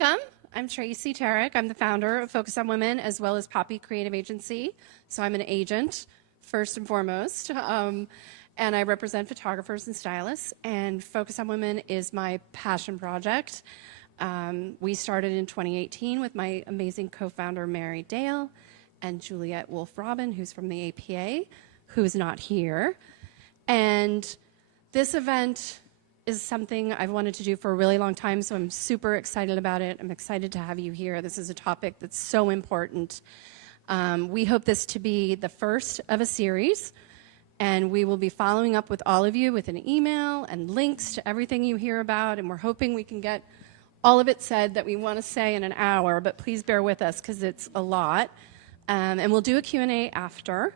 Welcome. I'm Tracy Tarek. I'm the founder of Focus on Women as well as Poppy Creative Agency. So I'm an agent first and foremost, and I represent photographers and stylists. And Focus on Women is my passion project. We started in 2018 with my amazing co-founder Mary Dale and Juliette Wolf-Robin, who's from the APA, who's not here. And this event is something I've wanted to do for a really long time, so I'm super excited about it. I'm excited to have you here. This is a topic that's so important. We hope this to be the first of a series, and we will be following up with all of you with an email and links to everything you hear about, and we're hoping we can get all of it said that we want to say in an hour, but please bear with us because it's a lot. And we'll do a Q&A after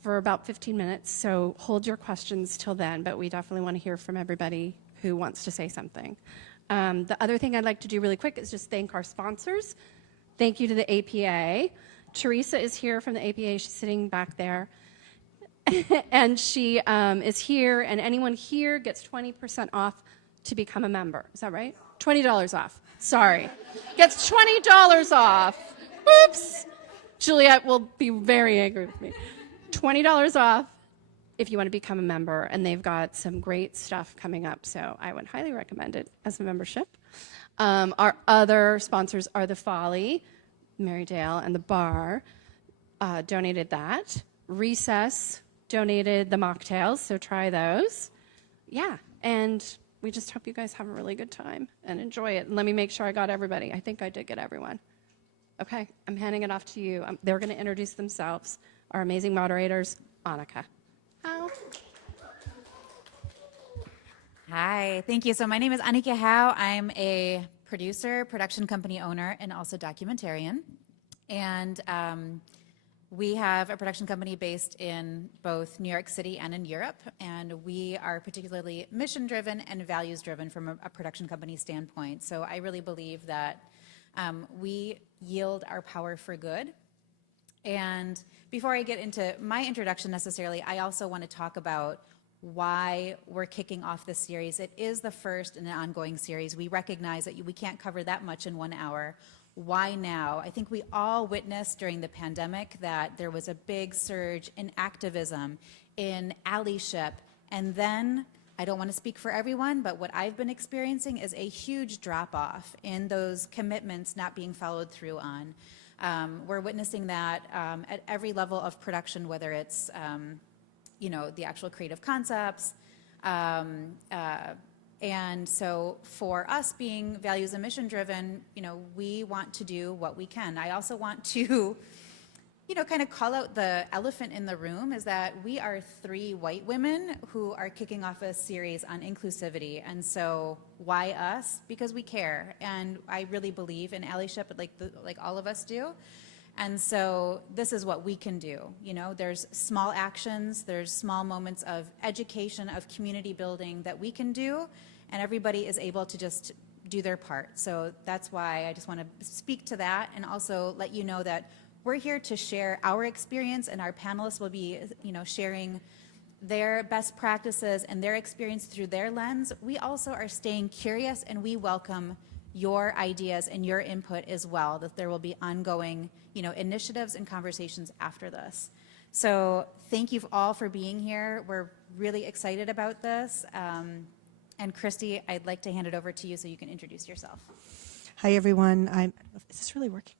for about 15 minutes, so hold your questions till then, but we definitely want to hear from everybody who wants to say something. The other thing I'd like to do really quick is just thank our sponsors. Thank you to the APA. Teresa is here from the APA. She's sitting back there. And she is here, and anyone here gets 20% off to become a member. Is that right? $20 off. Sorry. Gets $20 off. Oops. Juliette will be very angry with me. $20 off if you want to become a member, and they've got some great stuff coming up, so I would highly recommend it as a membership. Our other sponsors are the Foley, Mary Dale, and the bar donated that. Recess donated the mocktails, so try those. Yeah, and we just hope you guys have a really good time and enjoy it. And let me make sure I got everybody. I think I did get everyone. Okay, I'm handing it off to you. They're going to introduce themselves. Our amazing moderators, Annika. Howe. Hi, thank you. So my name is Annika Howe. I'm a producer, production company owner, and also documentarian. And we have a production company based in both New York City and in Europe. And we are particularly mission-driven and values-driven from a production company standpoint. So I really believe that we yield our power for good. And before I get into my introduction necessarily, I also want to talk about why we're kicking off this series. It is the first in an ongoing series. We recognize that we can't cover that much in 1 hour. Why now? I think we all witnessed during the pandemic that there was a big surge in activism, in allyship, and then, I don't want to speak for everyone, but what I've been experiencing is a huge drop-off in those commitments not being followed through on. We're witnessing that at every level of production, whether it's the actual creative concepts. And so for us being values and mission driven, we want to do what we can. I also want to, kind of call out the elephant in the room is that we are 3 white women who are kicking off a series on inclusivity. And so why us? Because we care. And I really believe in allyship like all of us do. And so this is what we can do. There's small actions, there's small moments of education, of community building that we can do, and everybody is able to just do their part. So that's why I just want to speak to that and also let you know that we're here to share our experience, and our panelists will be, sharing their best practices and their experience through their lens. We also are staying curious, and we welcome your ideas and your input as well, that there will be ongoing, initiatives and conversations after this. So thank you all for being here. We're really excited about this. And Christy, I'd like to hand it over to you so you can introduce yourself. Hi, everyone. Is this really working?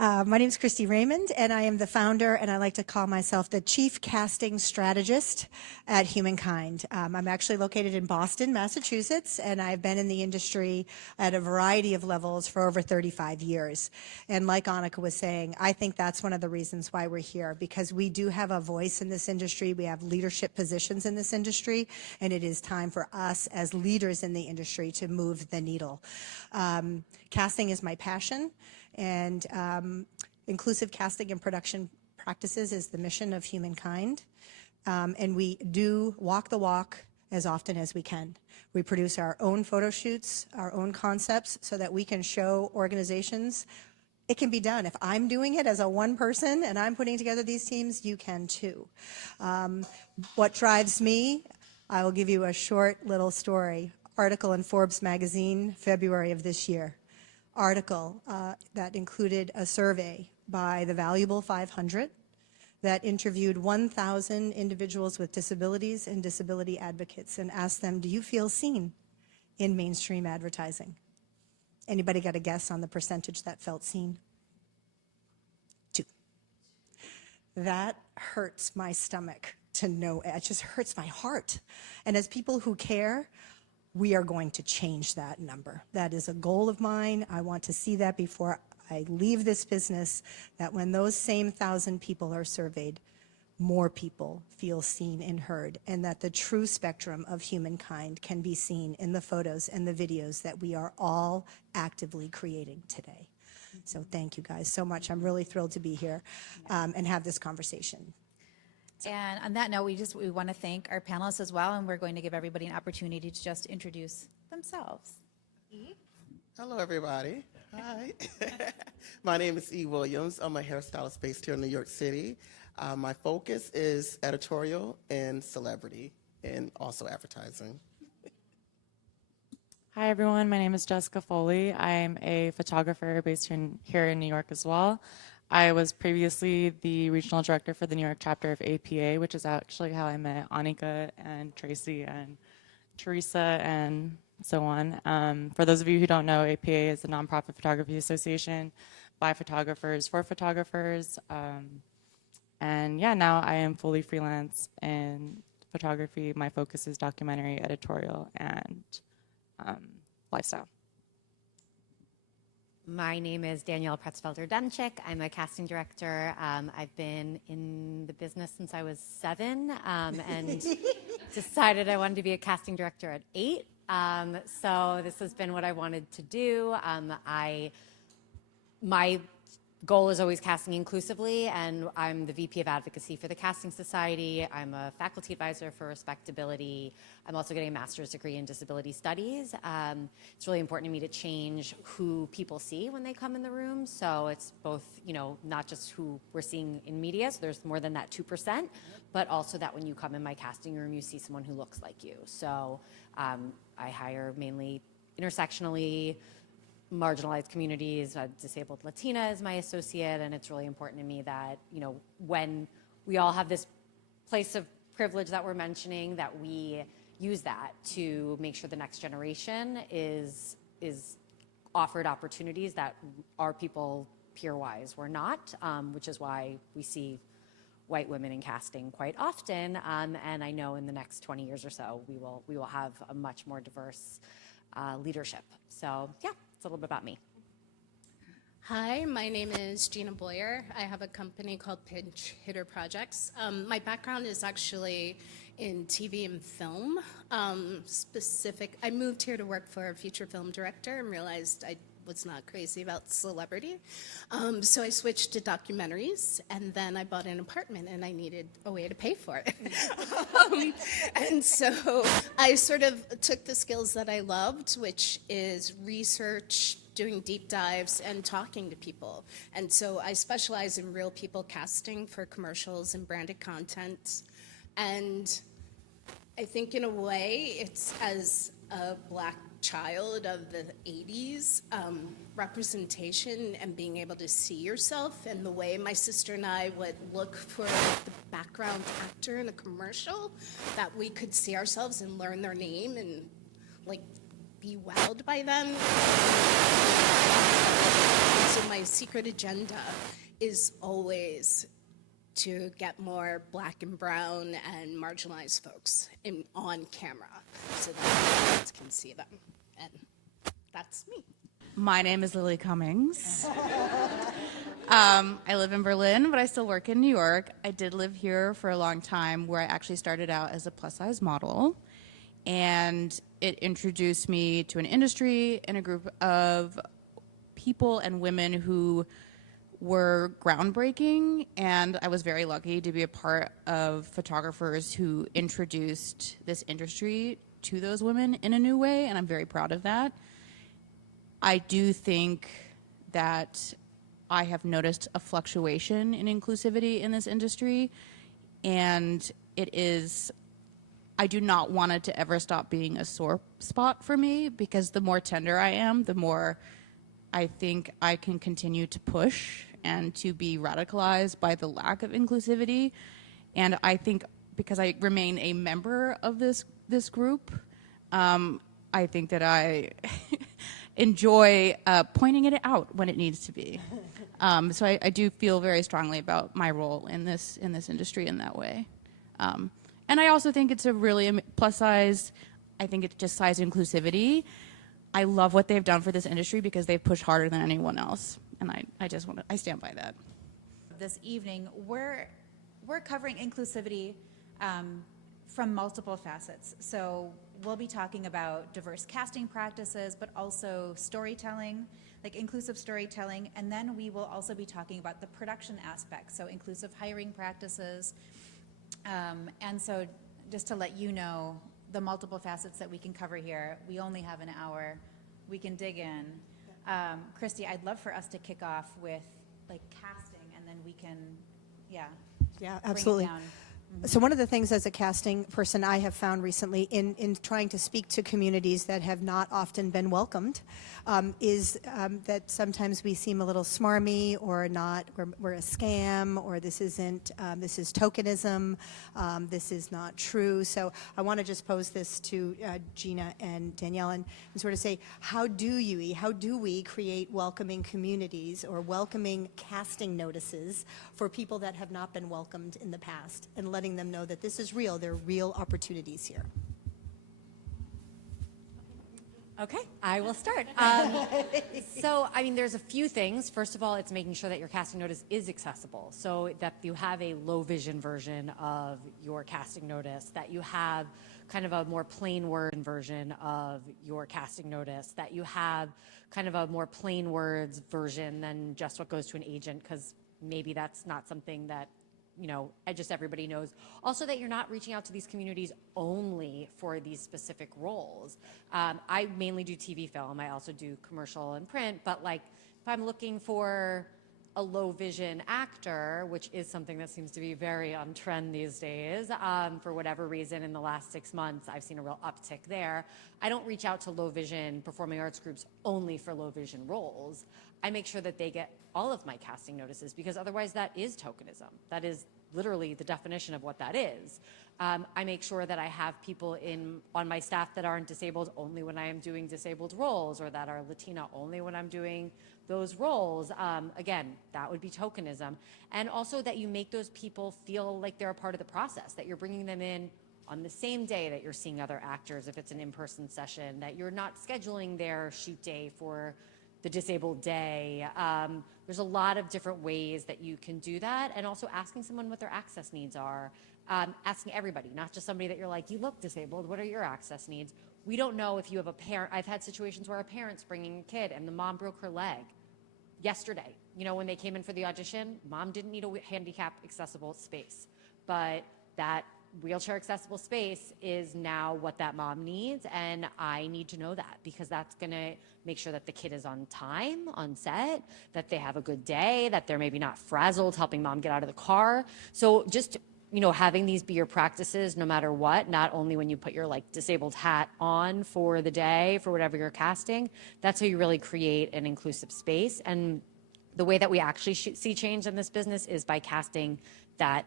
My name is Christy Raymond, and I am the founder, and I like to call myself the Chief Casting Strategist at Humankind. I'm actually located in Boston, Massachusetts, and I've been in the industry at a variety of levels for over 35 years. And like Annika was saying, I think that's one of the reasons why we're here, because we do have a voice in this industry. We have leadership positions in this industry, and it is time for us as leaders in the industry to move the needle. Casting is my passion. And inclusive casting and production practices is the mission of Humankind. And we do walk the walk as often as we can. We produce our own photo shoots, our own concepts, so that we can show organizations it can be done. If I'm doing it as a one person and I'm putting together these teams, you can too. What drives me, I will give you a short little story. article in Forbes magazine, February of this year. Article that included a survey by the Valuable 500 that interviewed 1,000 individuals with disabilities and disability advocates and asked them, do you feel seen in mainstream advertising? Anybody got a guess on the percentage that felt seen? 2. That hurts my stomach to know. It just hurts my heart. And as people who care, we are going to change that number. That is a goal of mine. I want to see that before I leave this business, that when those same 1,000 people are surveyed, more people feel seen and heard, and that the true spectrum of humankind can be seen in the photos and the videos that we are all actively creating today. So thank you guys so much. I'm really thrilled to be here and have this conversation. And on that note, we want to thank our panelists as well, and we're going to give everybody an opportunity to just introduce themselves. Hello, everybody. Hi. My name is E. Williams. I'm a hairstylist based here in New York City. My focus is editorial and celebrity and also advertising. Hi, everyone. My name is Jessica Foley. I'm a photographer based here in New York as well. I was previously the regional director for the New York chapter of APA, which is actually how I met Annika and Tracy and Teresa and so on. For those of you who don't know, APA is the nonprofit photography association by photographers for photographers. And yeah, now I am fully freelance in photography. My focus is documentary, editorial, and lifestyle. My name is Danielle Pretsfelder Demchick. I'm a casting director. I've been in the business since I was 7 and decided I wanted to be a casting director at 8. So this has been what I wanted to do. My goal is always casting inclusively, and I'm the VP of Advocacy for the Casting Society. I'm a faculty advisor for Respectability. I'm also getting a master's degree in disability studies. It's really important to me to change who people see when they come in the room. So it's both, not just who we're seeing in media, so there's more than that 2%, but also that when you come in my casting room, you see someone who looks like you. So I hire mainly intersectionally marginalized communities. Disabled Latina is my associate, and it's really important to me that, when we all have this place of privilege that we're mentioning, that we use that to make sure the next generation is offered opportunities that our people peer-wise were not, which is why we see white women in casting quite often, and I know in the next 20 years or so we will have a much more diverse leadership. So yeah, it's a little bit about me. Hi, my name is Gina Boyer. I have a company called Pinch Hitter Projects. My background is actually in TV and film. I moved here to work for a feature film director and realized I was not crazy about celebrity. So I switched to documentaries, and then I bought an apartment and I needed a way to pay for it. And so I sort of took the skills that I loved, which is research, doing deep dives, and talking to people. And so I specialize in real people casting for commercials and branded content. And I think in a way, it's as a Black child of the 80s, representation and being able to see yourself, and the way my sister and I would look for the background actor in a commercial, that we could see ourselves and learn their name and be wowed by them. So my secret agenda is always to get more Black and brown and marginalized folks on camera so that the audience can see them. And that's me. My name is Lily Cummings. I live in Berlin, but I still work in New York. I did live here for a long time, where I actually started out as a plus-size model. And it introduced me to an industry and a group of people and women who were groundbreaking, and I was very lucky to be a part of photographers who introduced this industry to those women in a new way, and I'm very proud of that. I do think that I have noticed a fluctuation in inclusivity in this industry, and it is I do not want it to ever stop being a sore spot for me, because the more tender I am, the more I think I can continue to push and to be radicalized by the lack of inclusivity. And I think because I remain a member of this group, I think that I enjoy pointing it out when it needs to be. So I do feel very strongly about my role in this industry in that way. And I also think it's a really plus size. I think it's just size inclusivity. I love what they've done for this industry because they've pushed harder than anyone else, and I stand by that. This evening, we're covering inclusivity from multiple facets. So we'll be talking about diverse casting practices, but also storytelling, like inclusive storytelling, and then we will also be talking about the production aspect, so inclusive hiring practices. And so just to let you know the multiple facets that we can cover here, we only have an hour. We can dig in. Christy, I'd love for us to kick off with like casting, and then we can, Yeah, bring it absolutely. down. So one of the things as a casting person I have found recently in trying to speak to communities that have not often been welcomed is that sometimes we seem a little smarmy, or not, we're a scam, or this isn't, this is tokenism, this is not true. So I want to just pose this to Gina and Danielle and sort of say, how do we create welcoming communities or welcoming casting notices for people that have not been welcomed in the past, and letting them know that this is real, there are real opportunities here. Okay, I will start. So, I mean, there's a few things. First of all, it's making sure that your casting notice is accessible, so that you have a low vision version of your casting notice, that you have kind of a more plain word version of your casting notice, that you have kind of a more plain words version than just what goes to an agent, because maybe that's not something that just everybody knows. Also, that you're not reaching out to these communities only for these specific roles. I mainly do TV film. I also do commercial and print, but like if I'm looking for a low vision actor, which is something that seems to be very on trend these days, for whatever reason in the last 6 months, I've seen a real uptick there. I don't reach out to low vision performing arts groups only for low vision roles. I make sure that they get all of my casting notices, because otherwise that is tokenism. That is literally the definition of what that is. I make sure that I have people on my staff that aren't disabled only when I am doing disabled roles, or that are Latina only when I'm doing those roles. Again, that would be tokenism. And also that you make those people feel like they're a part of the process, that you're bringing them in on the same day that you're seeing other actors if it's an in-person session, that you're not scheduling their shoot day for the disabled day. There's a lot of different ways that you can do that, and also asking someone what their access needs are. Asking everybody, not just somebody that you're like, you look disabled, what are your access needs? We don't know if you have a parent. I've had situations where a parent's bringing a kid and the mom broke her leg yesterday. When they came in for the audition, mom didn't need a handicap accessible space, but that wheelchair accessible space is now what that mom needs, and I need to know that, because that's going to make sure that the kid is on time on set, that they have a good day, that they're maybe not frazzled helping mom get out of the car. So just having these be your practices no matter what, not only when you put your like disabled hat on for the day for whatever you're casting. That's how you really create an inclusive space. And the way that we actually see change in this business is by casting that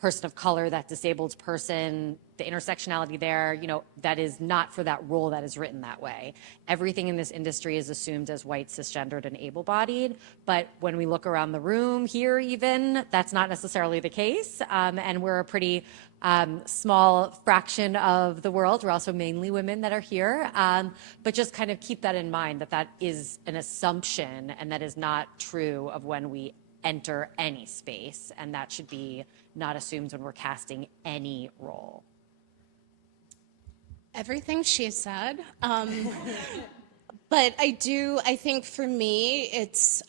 person of color, that disabled person, the intersectionality there, that is not for that role that is written that way. Everything in this industry is assumed as white, cisgendered, and able-bodied, but when we look around the room here even, that's not necessarily the case, and we're a pretty small fraction of the world. We're also mainly women that are here, but just kind of keep that in mind, that is an assumption, and that is not true of when we enter any space, and that should be not assumed when we're casting any role. Everything she said. But I think for me, it's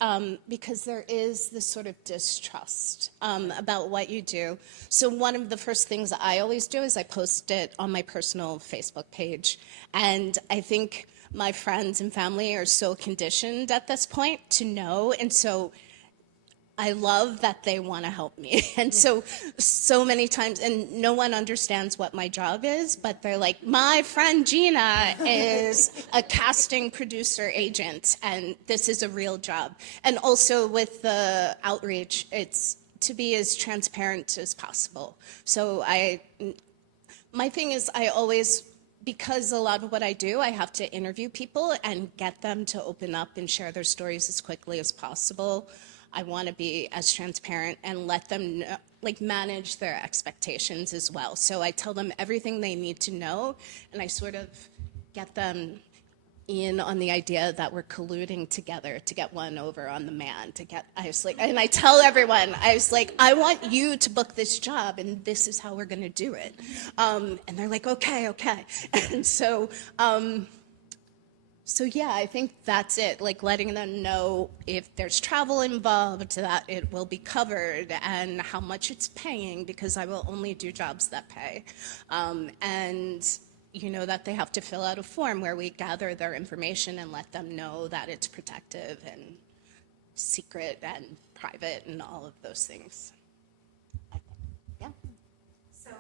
because there is this sort of distrust about what you do. So one of the first things I always do is I post it on my personal Facebook page. And I think my friends and family are so conditioned at this point to know. And so I love that they want to help me. And so many times, and no one understands what my job is, but they're like, my friend Gina is a casting producer agent, and this is a real job. And also with the outreach, it's to be as transparent as possible. So my thing is I always, because a lot of what I do, I have to interview people and get them to open up and share their stories as quickly as possible. I want to be as transparent and let them know, like manage their expectations as well. So I tell them everything they need to know, and I sort of get them in on the idea that we're colluding together to get one over on the man, and I tell everyone, I was like, I want you to book this job, and this is how we're going to do it. And they're like, okay. And so yeah, I think that's it, like letting them know if there's travel involved, that it will be covered, and how much it's paying, because I will only do jobs that pay. And that they have to fill out a form where we gather their information and let them know that it's protective and secret and private and all of those things. Yeah. So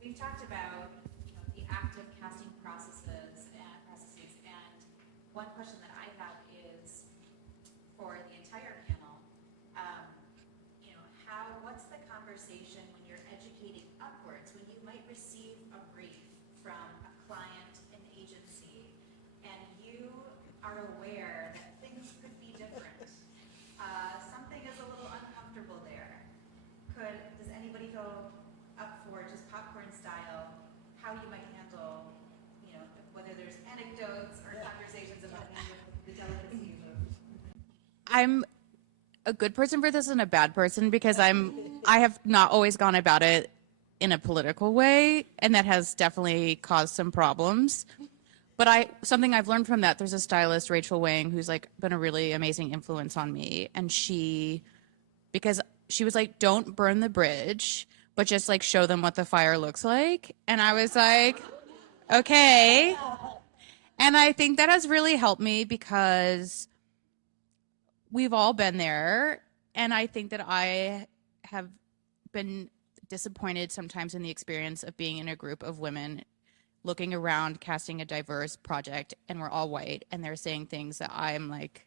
we've talked about the active casting processes, and one question that I have is for the entire panel. What's the conversation when you're educating upwards, when you might receive a brief from a client, an agency, and you are aware that things could be different? Something is a little uncomfortable there. Does anybody go up for just popcorn style, how you might handle, whether there's anecdotes or conversations about the delicacies of... I'm a good person for this and a bad person because I have not always gone about it in a political way, and that has definitely caused some problems. But something I've learned from that, there's a stylist, Rachel Wang, who's like been a really amazing influence on me, and because she was like, don't burn the bridge, but just like show them what the fire looks like. And I was like, okay. And I think that has really helped me because we've all been there, and I think that I have been disappointed sometimes in the experience of being in a group of women looking around casting a diverse project, and we're all white, and they're saying things that I'm like,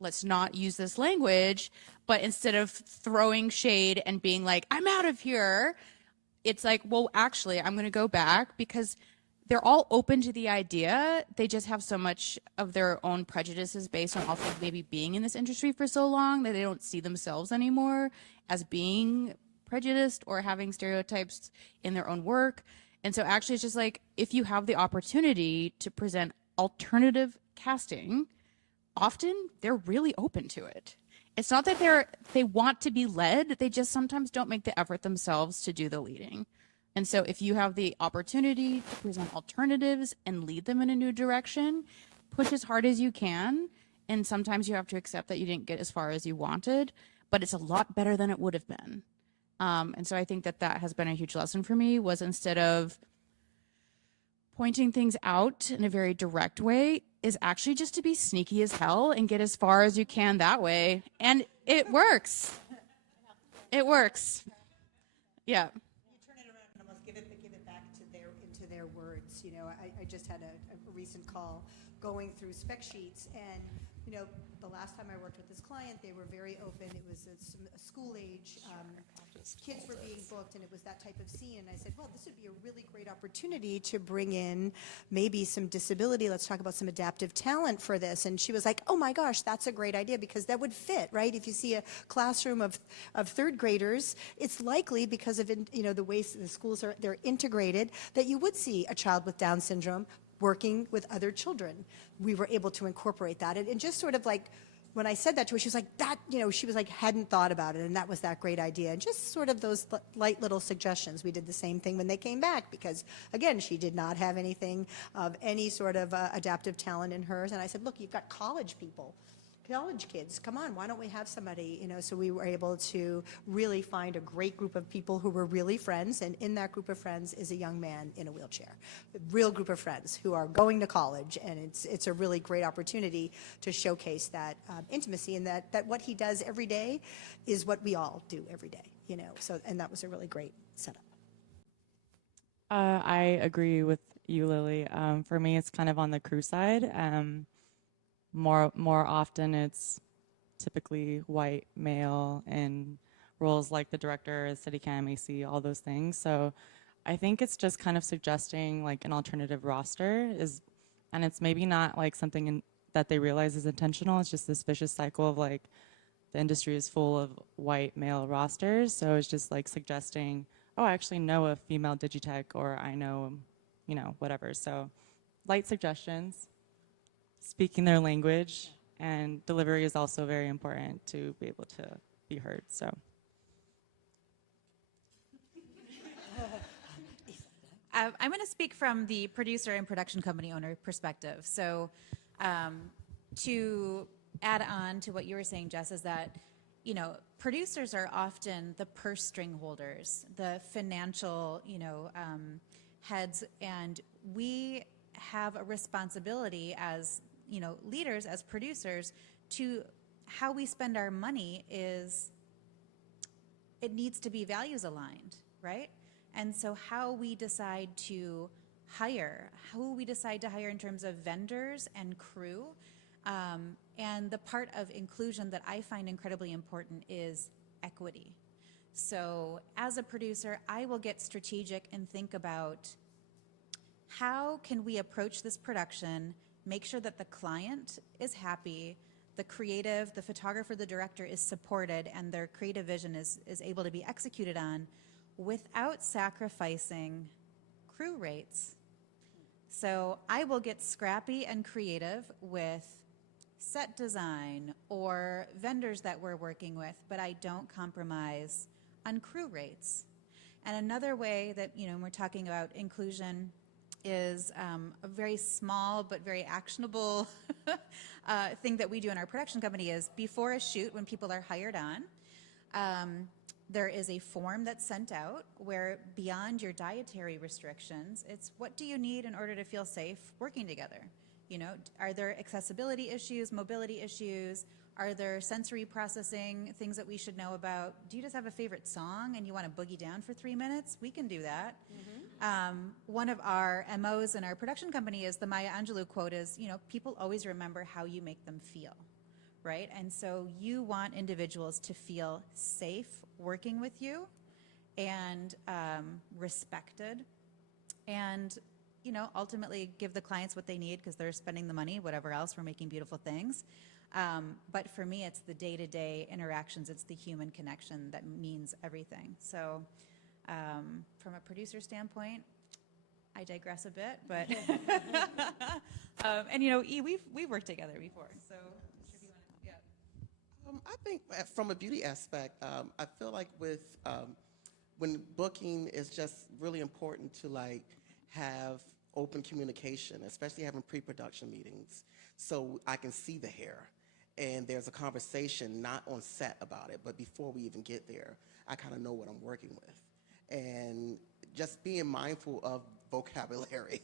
let's not use this language. But instead of throwing shade and being like, I'm out of here, it's like, well, actually, I'm going to go back, because they're all open to the idea. They just have so much of their own prejudices based on also maybe being in this industry for so long that they don't see themselves anymore as being prejudiced or having stereotypes in their own work. And so actually it's just like, if you have the opportunity to present alternative casting, often they're really open to it. It's not that they want to be led, they just sometimes don't make the effort themselves to do the leading. And so if you have the opportunity to present alternatives and lead them in a new direction, push as hard as you can. And sometimes you have to accept that you didn't get as far as you wanted, but it's a lot better than it would have been. And so I think that has been a huge lesson for me, was instead of pointing things out in a very direct way, is actually just to be sneaky as hell and get as far as you can that way. And it works. It works. Yeah. Give it back into their words. I just had a recent call going through spec sheets, and the last time I worked with this client, they were very open. It was a school age, kids were being booked, and it was that type of scene. And I said, well, this would be a really great opportunity to bring in maybe some disability. Let's talk about some adaptive talent for this. And she was like, oh my gosh, that's a great idea, because that would fit, right? If you see a classroom of third graders, it's likely, because of the way the schools they're integrated, that you would see a child with Down syndrome working with other children. We were able to incorporate that, and just sort of like, when I said that to her, she was like, that, she was like, hadn't thought about it, and that was that great idea. And just sort of those light little suggestions. We did the same thing when they came back, because, again, she did not have anything of any sort of adaptive talent in hers. And I said, look, you've got college people college kids, come on, why don't we have somebody, so we were able to really find a great group of people who were really friends, and in that group of friends is a young man in a wheelchair. A real group of friends who are going to college, and it's a really great opportunity to showcase that intimacy, and that what he does every day is what we all do every day, so, and that was a really great setup. I agree with you, Lily. For me, it's kind of on the crew side. More often, it's typically white male in roles like the director, city cam, AC, all those things. So I think it's just kind of suggesting like an alternative roster and it's maybe not like something that they realize is intentional. It's just this vicious cycle of like the industry is full of white male rosters. So it's just like suggesting, oh, I actually know a female digitech, or I know, whatever. So light suggestions. Speaking their language, and delivery is also very important to be able to be heard. So, I'm going to speak from the producer and production company owner perspective. So, to add on to what you were saying, Jess, is that producers are often the purse string holders, the financial heads, and we have a responsibility as leaders, as producers, to how we spend our money it needs to be values aligned, right? And so how we decide to hire, who we decide to hire in terms of vendors and crew, and the part of inclusion that I find incredibly important is equity. So as a producer, I will get strategic and think about how can we approach this production, make sure that the client is happy, the creative, the photographer, the director is supported, and their creative vision is able to be executed on without sacrificing crew rates. So I will get scrappy and creative with set design or vendors that we're working with, but I don't compromise on crew rates. And another way that, we're talking about inclusion is a very small but very actionable thing that we do in our production company is before a shoot, when people are hired on, there is a form that's sent out where beyond your dietary restrictions, it's what do you need in order to feel safe working together? Are there accessibility issues, mobility issues? Are there sensory processing things that we should know about? Do you just have a favorite song and you want to boogie down for 3 minutes? We can do that. One of our MOs in our production company is the Maya Angelou quote is, people always remember how you make them feel, right? And so you want individuals to feel safe working with you and respected and ultimately give the clients what they need because they're spending the money, whatever else, we're making beautiful things. But for me, it's the day-to-day interactions, it's the human connection that means everything. So from a producer standpoint, I digress a bit, but, and E, we've worked together before, so if you want to, I think from a beauty aspect, I feel like when booking is just really important to have open communication, especially having pre-production meetings, so I can see the hair and there's a conversation not on set about it, but before we even get there, I kind of know what I'm working with. And just being mindful of vocabulary,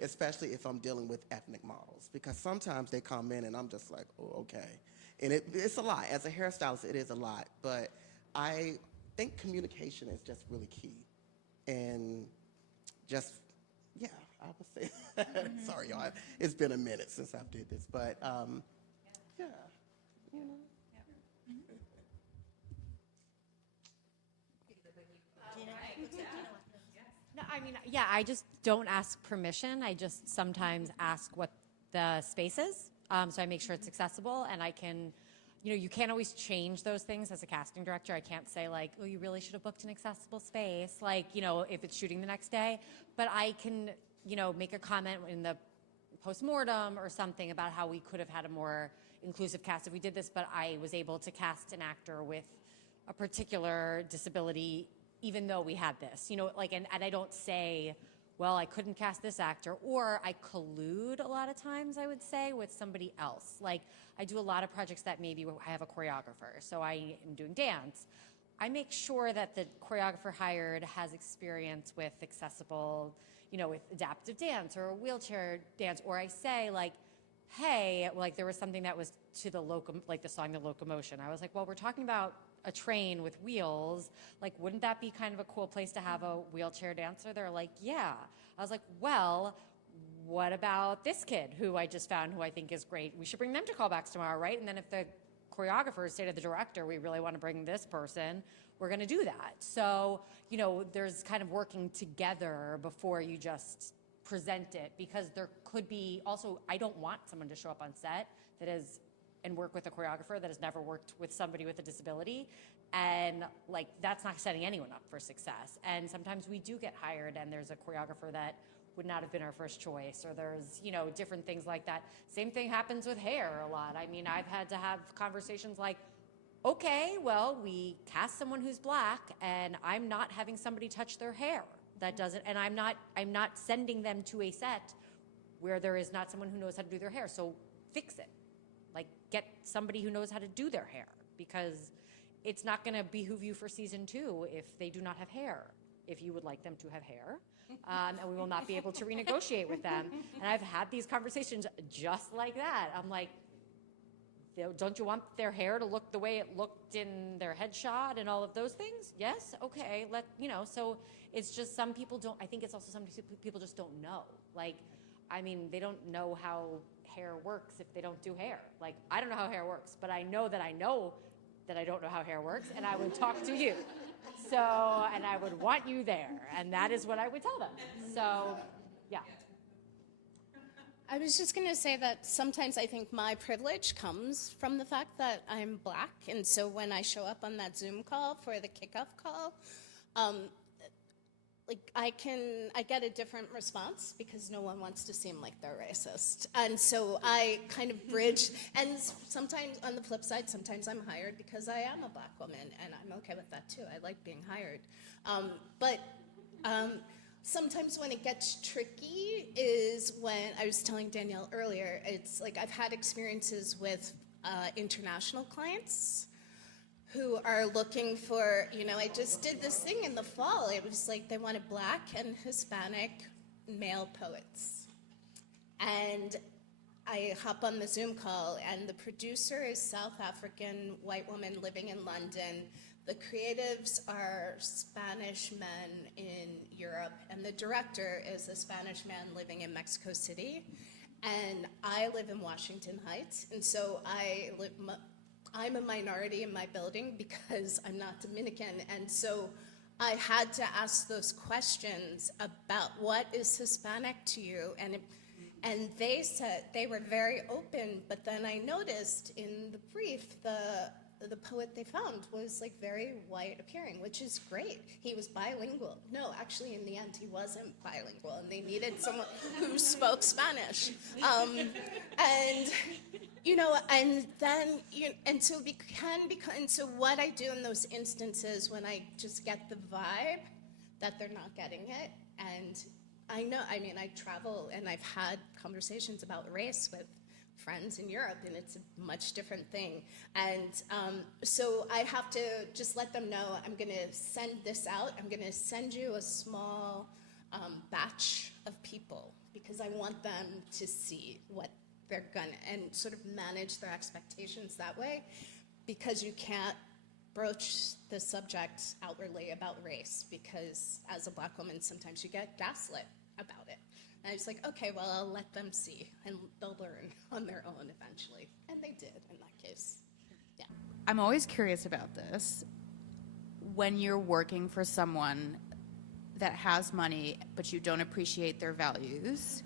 especially if I'm dealing with ethnic models, because sometimes they come in and I'm just like, oh, okay. And it's a lot. As a hairstylist, it is a lot, but I think communication is just really key. And just, yeah, I would say, sorry, y'all, it's been a minute since I've did this, but yeah, No, I mean, yeah, I just don't ask permission. I just sometimes ask what the space is. So I make sure it's accessible, and I can, you can't always change those things as a casting director. I can't say oh, you really should have booked an accessible space, if it's shooting the next day. But I can, make a comment in the post-mortem or something about how we could have had a more inclusive cast if we did this, but I was able to cast an actor with a particular disability even though we had this, and I don't say well, I couldn't cast this actor, or I collude a lot of times, I would say, with somebody else. Like, I do a lot of projects that maybe I have a choreographer, so I am doing dance. I make sure that the choreographer hired has experience with accessible, with adaptive dance or wheelchair dance, or I say, like, hey, like there was something that was to the like the song The Locomotion. I was like, well, we're talking about a train with wheels. Like, wouldn't that be kind of a cool place to have a wheelchair dancer? They're like, yeah. I was like, well, what about this kid who I just found who I think is great? We should bring them to callbacks tomorrow, right? And then if the choreographers say to the director, we really want to bring this person, we're going to do that. So, there's kind of working together before you just present it, because there could be also, I don't want someone to show up on set and work with a choreographer that has never worked with somebody with a disability. And like, that's not setting anyone up for success. And sometimes we do get hired and there's a choreographer that would not have been our first choice, or there's, different things like that. Same thing happens with hair a lot. I mean, I've had to have conversations like, okay, well, we cast someone who's black and I'm not having somebody touch their hair. That doesn't, and I'm not sending them to a set where there is not someone who knows how to do their hair. So fix it. Like, get somebody who knows how to do their hair, because it's not going to behoove you for season 2 if they do not have hair. If you would like them to have hair, and we will not be able to renegotiate with them. And I've had these conversations just like that. I'm like, don't you want their hair to look the way it looked in their headshot and all of those things? Yes? Okay, so it's just some people don't, I think it's also some people just don't know. Like, I mean, they don't know how hair works if they don't do hair. Like, I don't know how hair works, but I know that I don't know how hair works, and I would talk to you. So, and I would want you there, and that is what I would tell them. So, yeah. I was just going to say that sometimes I think my privilege comes from the fact that I'm black, and so when I show up on that Zoom call for the kickoff call, I get a different response because no one wants to seem like they're racist, and so I kind of bridge. And sometimes, on the flip side, sometimes I'm hired because I am a black woman, and I'm okay with that too. I like being hired, but. Sometimes when it gets tricky is when, I was telling Danielle earlier, it's like I've had experiences with international clients who are looking for, I just did this thing in the fall. It was like they wanted black and Hispanic male poets. And I hop on the Zoom call, and the producer is South African white woman living in London. The creatives are Spanish men in Europe, and the director is a Spanish man living in Mexico City. And I live in Washington Heights, and so I'm a minority in my building because I'm not Dominican, and so I had to ask those questions about what is Hispanic to you, and they said they were very open, but then I noticed in the brief the poet they found was like very white appearing, which is great. He was bilingual. No, actually in the end he wasn't bilingual, and they needed someone who spoke Spanish. And so what I do in those instances when I just get the vibe that they're not getting it, and I travel and I've had conversations about race with friends in Europe, and it's a much different thing. And so I have to just let them know, I'm going to send this out. I'm going to send you a small batch of people because I want them to see what they're going to, and sort of manage their expectations that way, because you can't broach the subject outwardly about race, because as a black woman, sometimes you get gaslit about it. And I was like, okay, well, I'll let them see, and they'll learn on their own eventually. And they did in that case. Yeah. I'm always curious about this. When you're working for someone that has money, but you don't appreciate their values,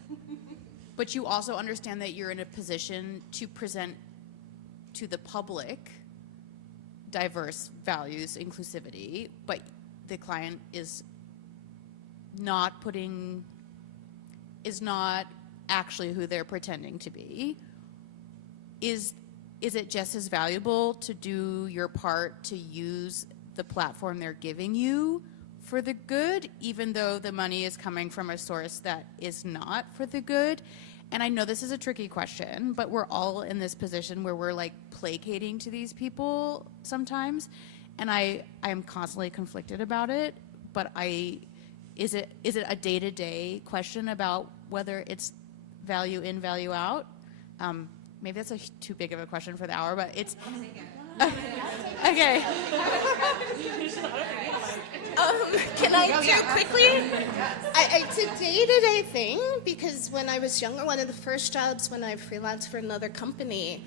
but you also understand that you're in a position to present to the public diverse values, inclusivity, but the client is not actually who they're pretending to be. Is it just as valuable to do your part to use the platform they're giving you for the good, even though the money is coming from a source that is not for the good? And I know this is a tricky question, but we're all in this position where we're like placating to these people sometimes. And I am constantly conflicted about it, but is it a day-to-day question about whether it's value in, value out? Maybe that's too big of a question for the hour, but it's... Okay. Can I do quickly? It's a day-to-day thing because when I was younger, one of the first jobs when I freelanced for another company,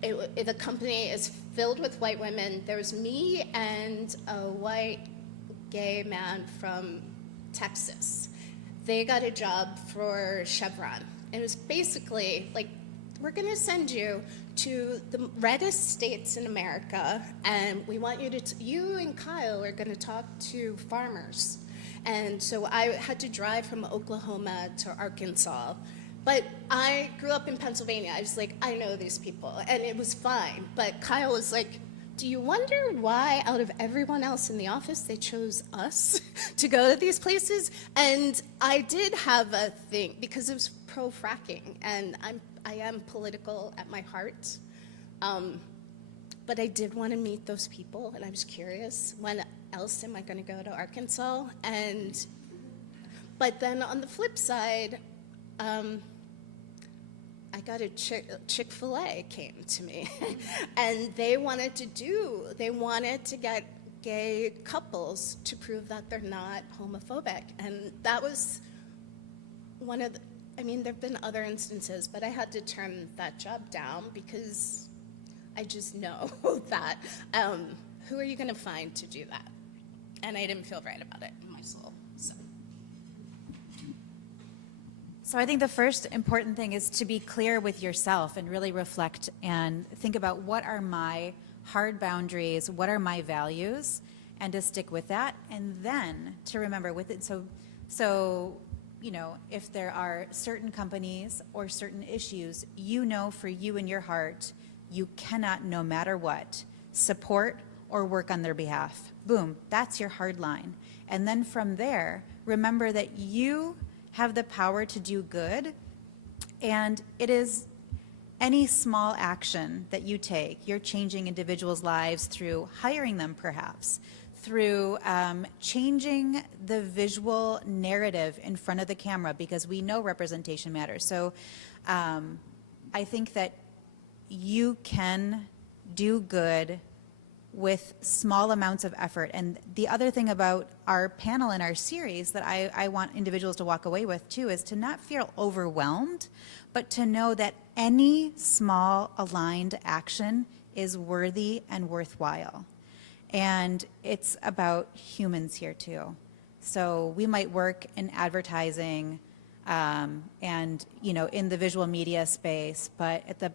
the company is filled with white women. There was me and a white gay man from Texas. They got a job for Chevron. It was basically like, we're going to send you to the reddest states in America, and we want you to, you and Kyle are going to talk to farmers. And so I had to drive from Oklahoma to Arkansas. But I grew up in Pennsylvania. I was like, I know these people, and it was fine. But Kyle was like, do you wonder why out of everyone else in the office they chose us to go to these places? And I did have a thing because it was pro-fracking, and I am political at my heart. But I did want to meet those people, and I was curious, when else am I going to go to Arkansas? But then on the flip side, I got a Chick-fil-A came to me, and they wanted to get gay couples to prove that they're not homophobic. And that was one of the, I mean, there have been other instances, but I had to turn that job down because I just know that, who are you going to find to do that? And I didn't feel right about it in my soul. So I think the first important thing is to be clear with yourself and really reflect and think about what are my hard boundaries, what are my values, and to stick with that. And then to remember with it, so you know, if there are certain companies or certain issues, you know for you in your heart, you cannot, no matter what, support or work on their behalf. Boom, that's your hard line. And then from there, remember that you have the power to do good, and it is any small action that you take. You're changing individuals' lives through hiring them, perhaps, through changing the visual narrative in front of the camera, because we know representation matters. So I think that you can do good with small amounts of effort. And the other thing about our panel and our series that I want individuals to walk away with too is to not feel overwhelmed, but to know that any small aligned action is worthy and worthwhile. And it's about humans here too. So we might work in advertising and, you know, in the visual media space, but at the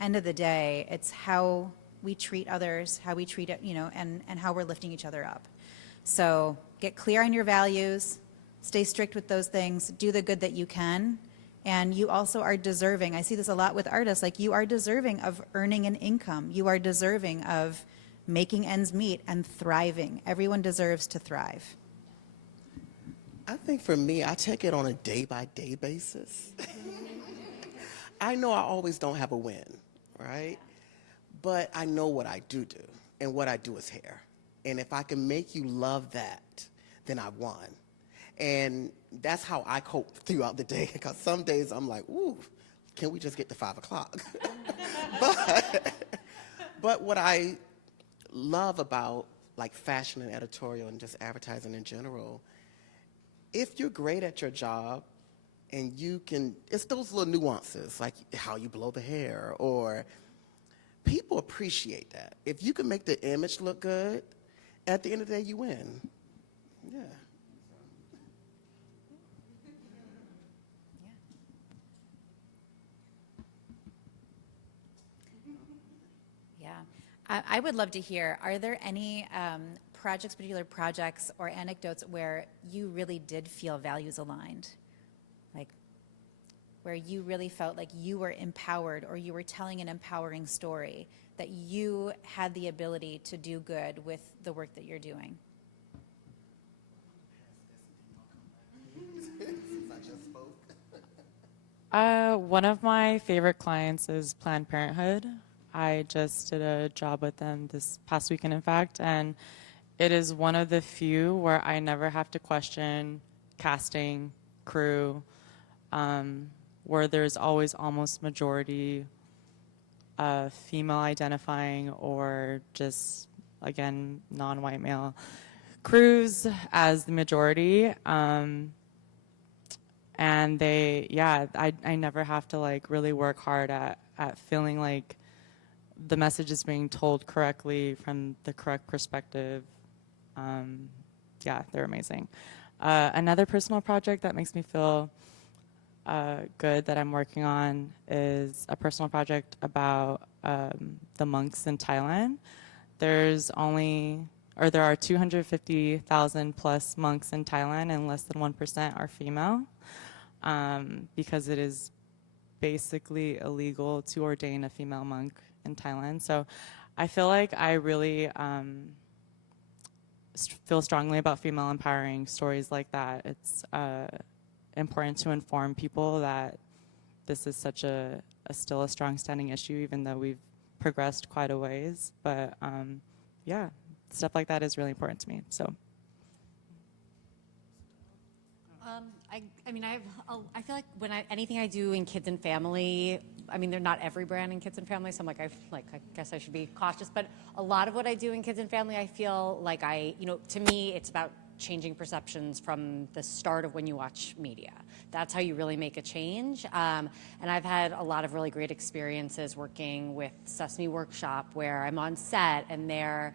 end of the day, it's how we treat others, how we treat it, you know, and how we're lifting each other up. So get clear on your values, stay strict with those things, do the good that you can, and you also are deserving. I see this a lot with artists, like you are deserving of earning an income. You are deserving of making ends meet and thriving. Everyone deserves to thrive. I think for me, I take it on a day-by-day basis. I know I always don't have a win, right? But I know what I do, and what I do is hair. And if I can make you love that, then I won. And that's how I cope throughout the day, because some days I'm like, ooh, can we just get to 5 o'clock? But what I love about like fashion and editorial and just advertising in general, if you're great at your job and you can, it's those little nuances, like how you blow the hair, or people appreciate that. If you can make the image look good, at the end of the day, you win. Yeah. Yeah. I would love to hear, are there any particular projects or anecdotes where you really did feel values aligned? Like where you really felt like you were empowered, or you were telling an empowering story, that you had the ability to do good with the work that you're doing? One of my favorite clients is Planned Parenthood. I just did a job with them this past weekend, in fact, and it is one of the few where I never have to question casting, crew, where there's always almost majority female identifying or just, again, non-white male crews as the majority. And I never have to like really work hard at feeling like the message is being told correctly from the correct perspective. They're amazing. Another personal project that makes me feel good that I'm working on is a personal project about the monks in Thailand. There are 250,000 plus monks in Thailand, and less than 1% are female, because it is basically illegal to ordain a female monk in Thailand. So I feel like I really feel strongly about female empowering stories like that. It's important to inform people that this is such still a strong standing issue, even though we've progressed quite a ways. But stuff like that is really important to me. So. I feel like anything I do in kids and family, I mean, they're not every brand in kids and family, so I guess I should be cautious. But a lot of what I do in kids and family, I feel like to me, it's about changing perceptions from the start of when you watch media. That's how you really make a change. And I've had a lot of really great experiences working with Sesame Workshop, where I'm on set and they're,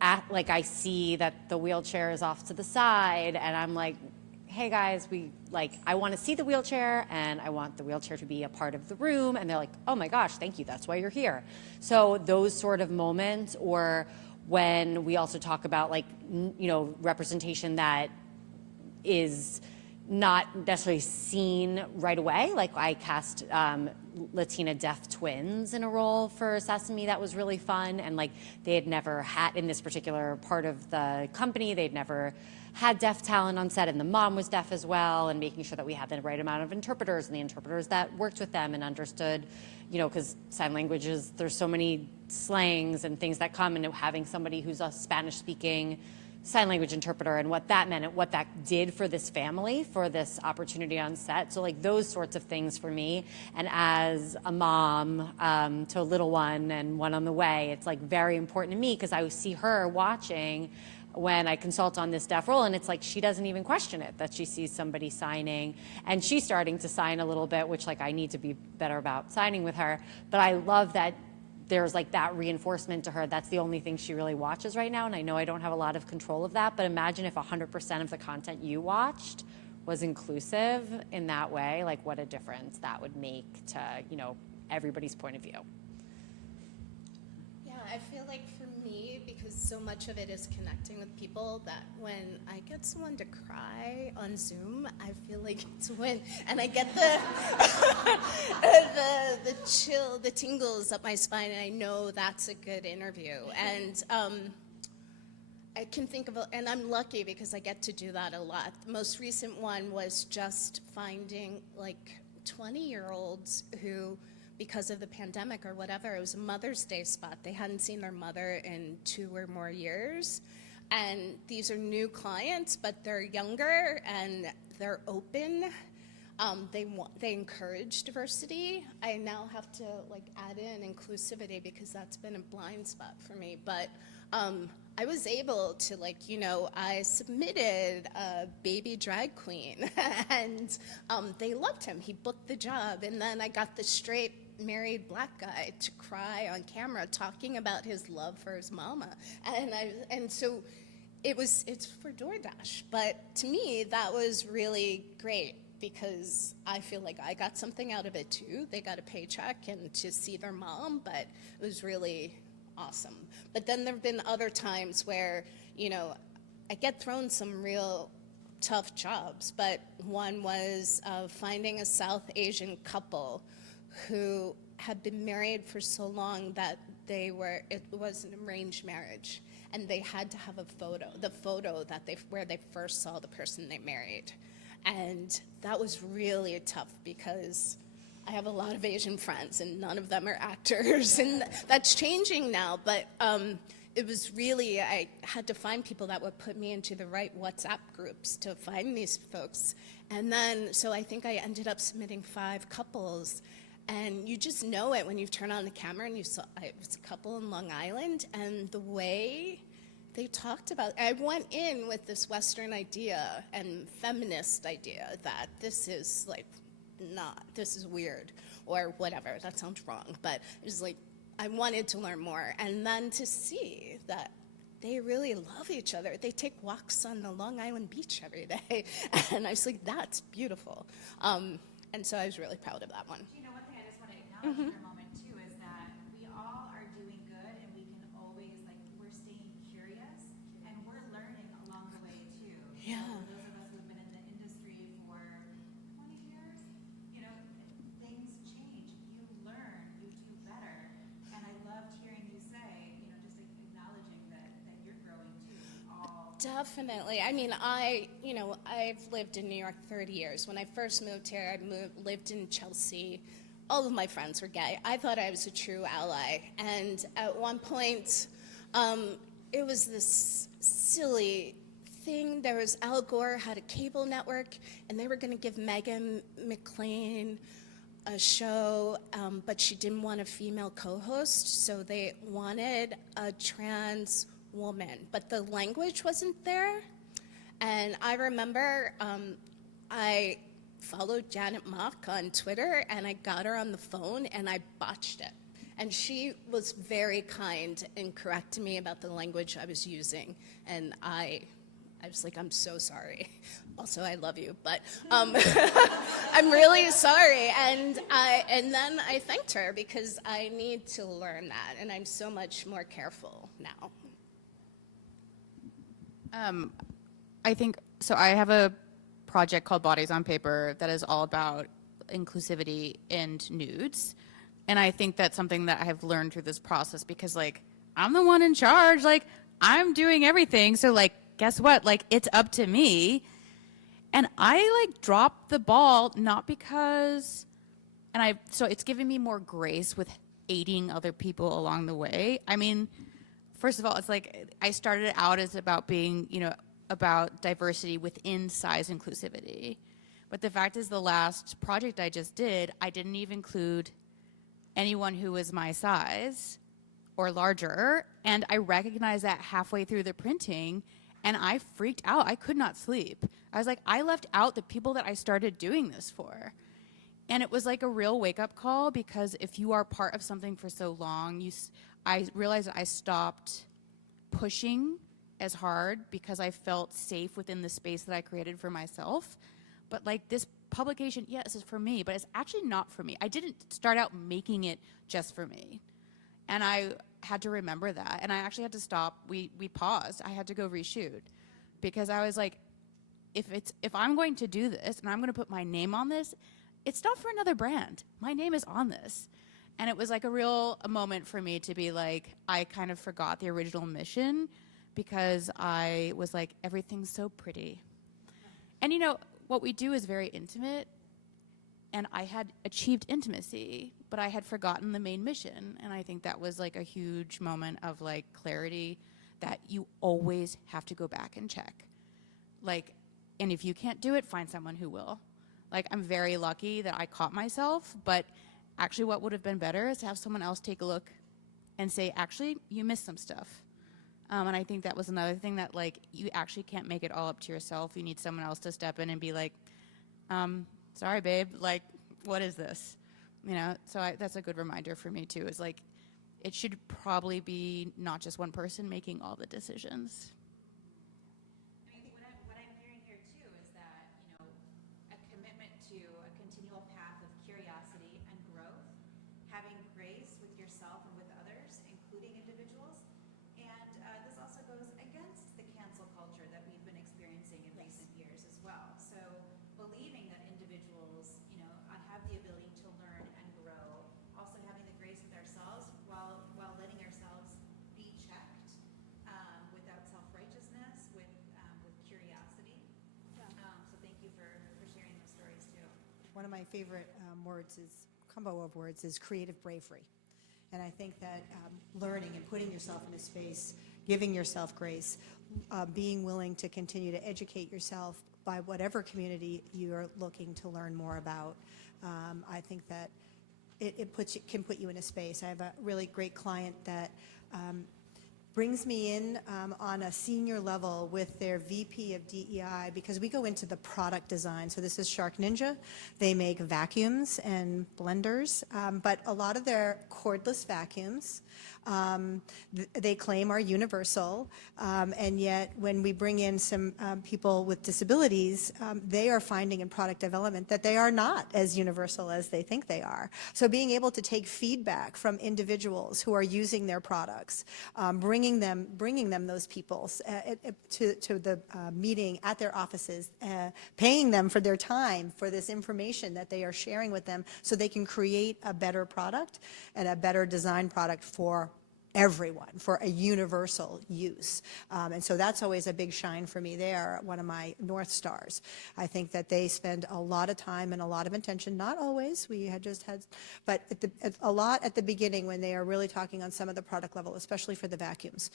I see that the wheelchair is off to the side, and I'm like, hey guys, I want to see the wheelchair, and I want the wheelchair to be a part of the room. And they're like, oh my gosh, thank you, that's why you're here. So those sort of moments, or when we also talk about representation that is not necessarily seen right away. Like I cast Latina deaf twins in a role for Sesame that was really fun, and they had never had, in this particular part of the company, they'd never had deaf talent on set, and the mom was deaf as well, and making sure that we had the right amount of interpreters and the interpreters that worked with them and understood, because sign languages, there's so many slangs and things that come, and having somebody who's a Spanish-speaking sign language interpreter and what that meant and what that did for this family, for this opportunity on set. So those sorts of things for me. And as a mom to a little one and one on the way, it's very important to me, because I see her watching when I consult on this deaf role, and it's she doesn't even question it, that she sees somebody signing, and she's starting to sign a little bit, which I need to be better about signing with her. But I love that there's that reinforcement to her. That's the only thing she really watches right now, and I know I don't have a lot of control of that, but imagine if 100% of the content you watched was inclusive in that way, what a difference that would make to, everybody's point of view. Yeah, I feel like for me, because so much of it is connecting with people, that when I get someone to cry on Zoom, I feel like it's when, and I get the the chill, the tingles up my spine, and I know that's a good interview. And I can think of, and I'm lucky because I get to do that a lot. The most recent one was just finding 20-year-olds who, because of the pandemic or whatever, it was a Mother's Day spot. They hadn't seen their mother in 2 or more years. And these are new clients, but they're younger and they're open. They encourage diversity. I now have to add in inclusivity, because that's been a blind spot for me. But I was able to I submitted a baby drag queen and they loved him. He booked the job, and then I got the straight married black guy to cry on camera talking about his love for his mama. And so it's for DoorDash, but to me that was really great, because I feel like I got something out of it too. They got a paycheck and to see their mom, but it was really awesome. But then there have been other times where, I get thrown some real tough jobs, but one was finding a South Asian couple who had been married for so long that it was an arranged marriage, and they had to have a photo, the photo where they first saw the person they married. And that was really tough because I have a lot of Asian friends and none of them are actors, and that's changing now, but it was really, I had to find people that would put me into the right WhatsApp groups to find these folks. And then, so I think I ended up submitting 5 couples, and you just know it when you turn on the camera and you saw, it was a couple in Long Island, and the way they talked about, I went in with this Western idea and feminist idea that this is like not, this is weird or whatever, that sounds wrong, but it was like, I wanted to learn more, and then to see that they really love each other. They take walks on the Long Island beach every day, and I was like, that's beautiful. And so I was really proud of that one. You know, one thing I just want to acknowledge for a moment too is that we all are doing good, and we can always, like, we're staying curious, and we're learning along the way too. Yeah. So those of us who've been in the industry for 20 years, you know, things change. You learn, you do better, and I loved hearing you say, you know, just acknowledging that you're growing too. All Definitely. I mean, you know, I've lived in New York 30 years. When I first moved here, I lived in Chelsea. All of my friends were gay. I thought I was a true ally. And at one point, it was this silly thing. There was Al Gore had a cable network, and they were going to give Meghan McClain a show, but she didn't want a female co-host, so they wanted a trans woman, but the language wasn't there. And I remember I followed Janet Mock on Twitter, and I got her on the phone, and I botched it. And she was very kind in correcting me about the language I was using, and I was like, I'm so sorry. Also, I love you, but I'm really sorry. And then I thanked her because I need to learn that, and I'm so much more careful now. I think, so I have a project called Bodies on Paper that is all about inclusivity and nudes. And I think that's something that I have learned through this process because, like, I'm the one in charge. Like, I'm doing everything. So, like, guess what? Like, it's up to me. And I, like, dropped the ball, not because, so it's given me more grace with aiding other people along the way. I mean, first of all, it's like I started out as about being, you know, about diversity within size inclusivity. But the fact is, the last project I just did, I didn't even include anyone who was my size or larger. And I recognized that halfway through the printing, and I freaked out. I could not sleep. I was like, I left out the people that I started doing this for. And it was like a real wake-up call, because if you are part of something for so long, I realized that I stopped pushing as hard because I felt safe within the space that I created for myself. But like, this publication, yes, is for me, but it's actually not for me. I didn't start out making it just for me. And I had to remember that. And I actually had to stop. We paused. I had to go reshoot because I was like, if I'm going to do this and I'm going to put my name on this, it's not for another brand. My name is on this. And it was like a moment for me to be like, I kind of forgot the original mission because I was like, everything's so pretty. And you know, what we do is very intimate, and I had achieved intimacy, but I had forgotten the main mission. And I think that was like a huge moment of like clarity that you always have to go back and check. Like, and if you can't do it, find someone who will. Like, I'm very lucky that I caught myself, but actually what would have been better is to have someone else take a look and say, actually, you missed some stuff. And I think that was another thing that, like, you actually can't make it all up to yourself. You need someone else to step in and be like, sorry, babe, like, what is this? You know, so that's a good reminder for me, too, is like, it should probably be not just one person making all the decisions. I mean, what I'm hearing here too is that, you know, a commitment to a continual path of curiosity and growth, having grace with yourself and with others, including individuals. And this also goes against the cancel culture that we've been experiencing in recent years as well. So believing that individuals, you know, have the ability to learn and grow, also having the grace with ourselves while letting ourselves be checked without self-righteousness, with curiosity. So thank you for one of my favorite words is, combo of words is creative bravery. And I think that learning and putting yourself in a space, giving yourself grace, being willing to continue to educate yourself by whatever community you're looking to learn more about, I think that it can put you in a space. I have a really great client that brings me in on a senior level with their VP of DEI because we go into the product design. So this is Shark Ninja. They make vacuums and blenders, but a lot of their cordless vacuums they claim are universal, and yet when we bring in some people with disabilities, they are finding in product development that they are not as universal as they think they are. So being able to take feedback from individuals who are using their products, bringing them those people to the meeting at their offices, paying them for their time, for this information that they are sharing with them so they can create a better product and a better design product for everyone, for a universal use. And so that's always a big shine for me there, one of my North Stars. I think that they spend a lot of time and a lot of attention, not always, we had just had, but a lot at the beginning when they are really talking on some of the product level, especially for the vacuums.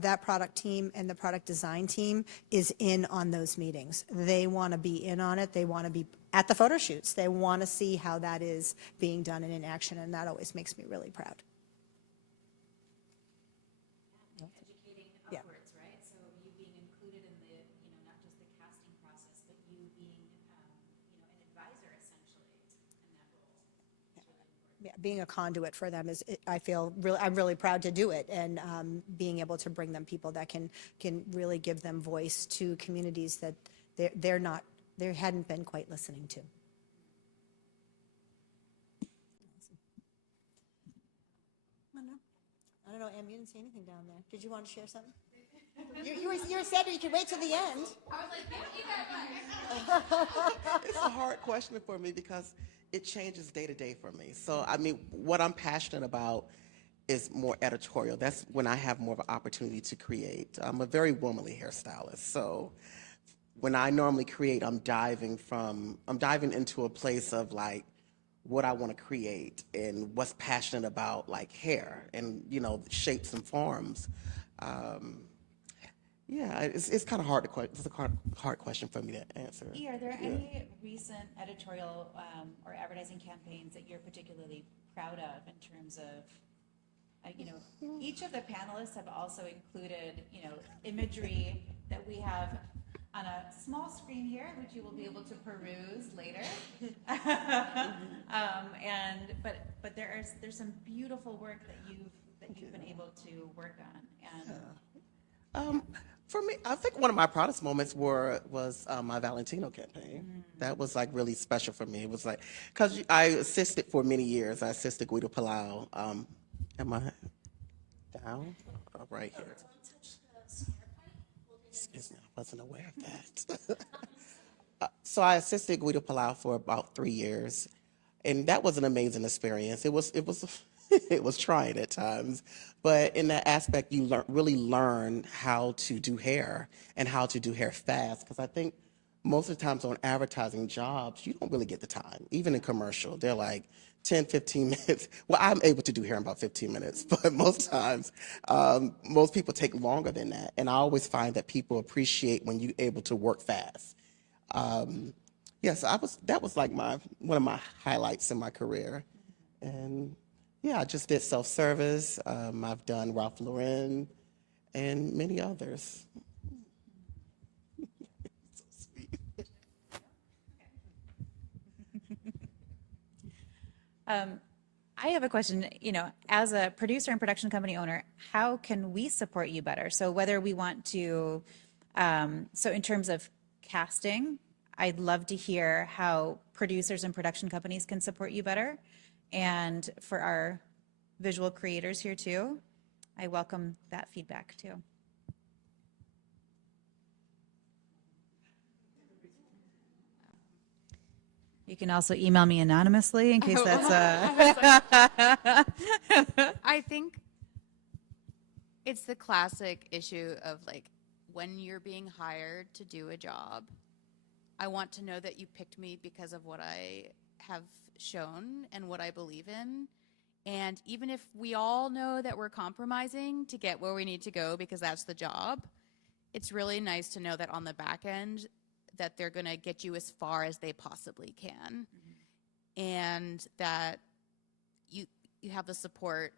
That product team and the product design team is in on those meetings. They want to be in on it. They want to be at the photo shoots. They want to see how that is being done and in action, and that always makes me really proud. Educating Yeah. upwards, right? So you being included in the, not just the casting process, but you being, an advisor essentially in that role. Is really important. Yeah, being a conduit for them is, I'm really proud to do it, and being able to bring them people that can really give them voice to communities that they hadn't been quite listening to. I don't know, Em, you didn't see anything down there. Did you want to share something? You said you could wait till the end. It's a hard question for me because it changes day to day for me. So, I mean, what I'm passionate about is more editorial. That's when I have more of an opportunity to create. I'm a very womanly hairstylist. So when I normally create, I'm diving into a place of like what I want to create and what's passionate about, like hair and shapes and forms. Yeah, it's kind of hard to it's a hard question for me to answer. Are there any recent editorial or advertising campaigns that you're particularly proud of in terms of, each of the panelists have also included, imagery that we have on a small screen here, which you will be able to peruse later. But there's some beautiful work that you've been able to work on. And For me, I think one of my proudest moments was my Valentino campaign. That was like really special for me. It was like, because I assisted for many years. I assisted Guido Palau. Am I down? Oh, right here. Excuse me, I wasn't aware of that. So I assisted Guido Palau for about 3 years, and that was an amazing experience. It was it was trying at times, but in that aspect, you really learn how to do hair and how to do hair fast. Because I think most of the times on advertising jobs, you don't really get the time. Even in commercial, they're like 10, 15 minutes. Well, I'm able to do hair in about 15 minutes, but most times, most people take longer than that. And I always find that people appreciate when you're able to work fast. Yes, that was like one of my highlights in my career. And yeah, I just did self-service. I've done Ralph Lauren and many others. So sweet. I have a question, as a producer and production company owner, how can we support you better? So whether we want to, so in terms of casting, I'd love to hear how producers and production companies can support you better. And for our visual creators here too, I welcome that feedback too. You can also email me anonymously in case that's I think it's the classic issue of like when you're being hired to do a job, I want to know that you picked me because of what I have shown and what I believe in. And even if we all know that we're compromising to get where we need to go because that's the job, it's really nice to know that on the back end that they're going to get you as far as they possibly can. And that you have the support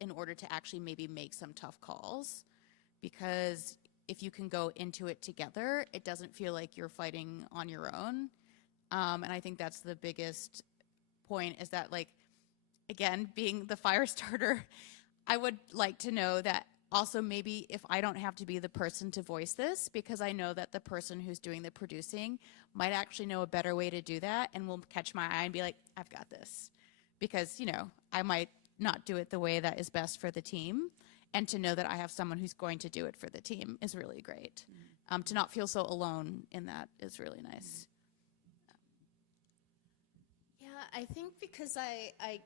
in order to actually maybe make some tough calls, because if you can go into it together, it doesn't feel like you're fighting on your own. And I think that's the biggest point, is that, like, again, being the fire starter, I would like to know that also maybe if I don't have to be the person to voice this, because I know that the person who's doing the producing might actually know a better way to do that and will catch my eye and be like, I've got this. Because, you know, I might not do it the way that is best for the team. And to know that I have someone who's going to do it for the team is really great. To not feel so alone in that is really nice. Yeah, I think because I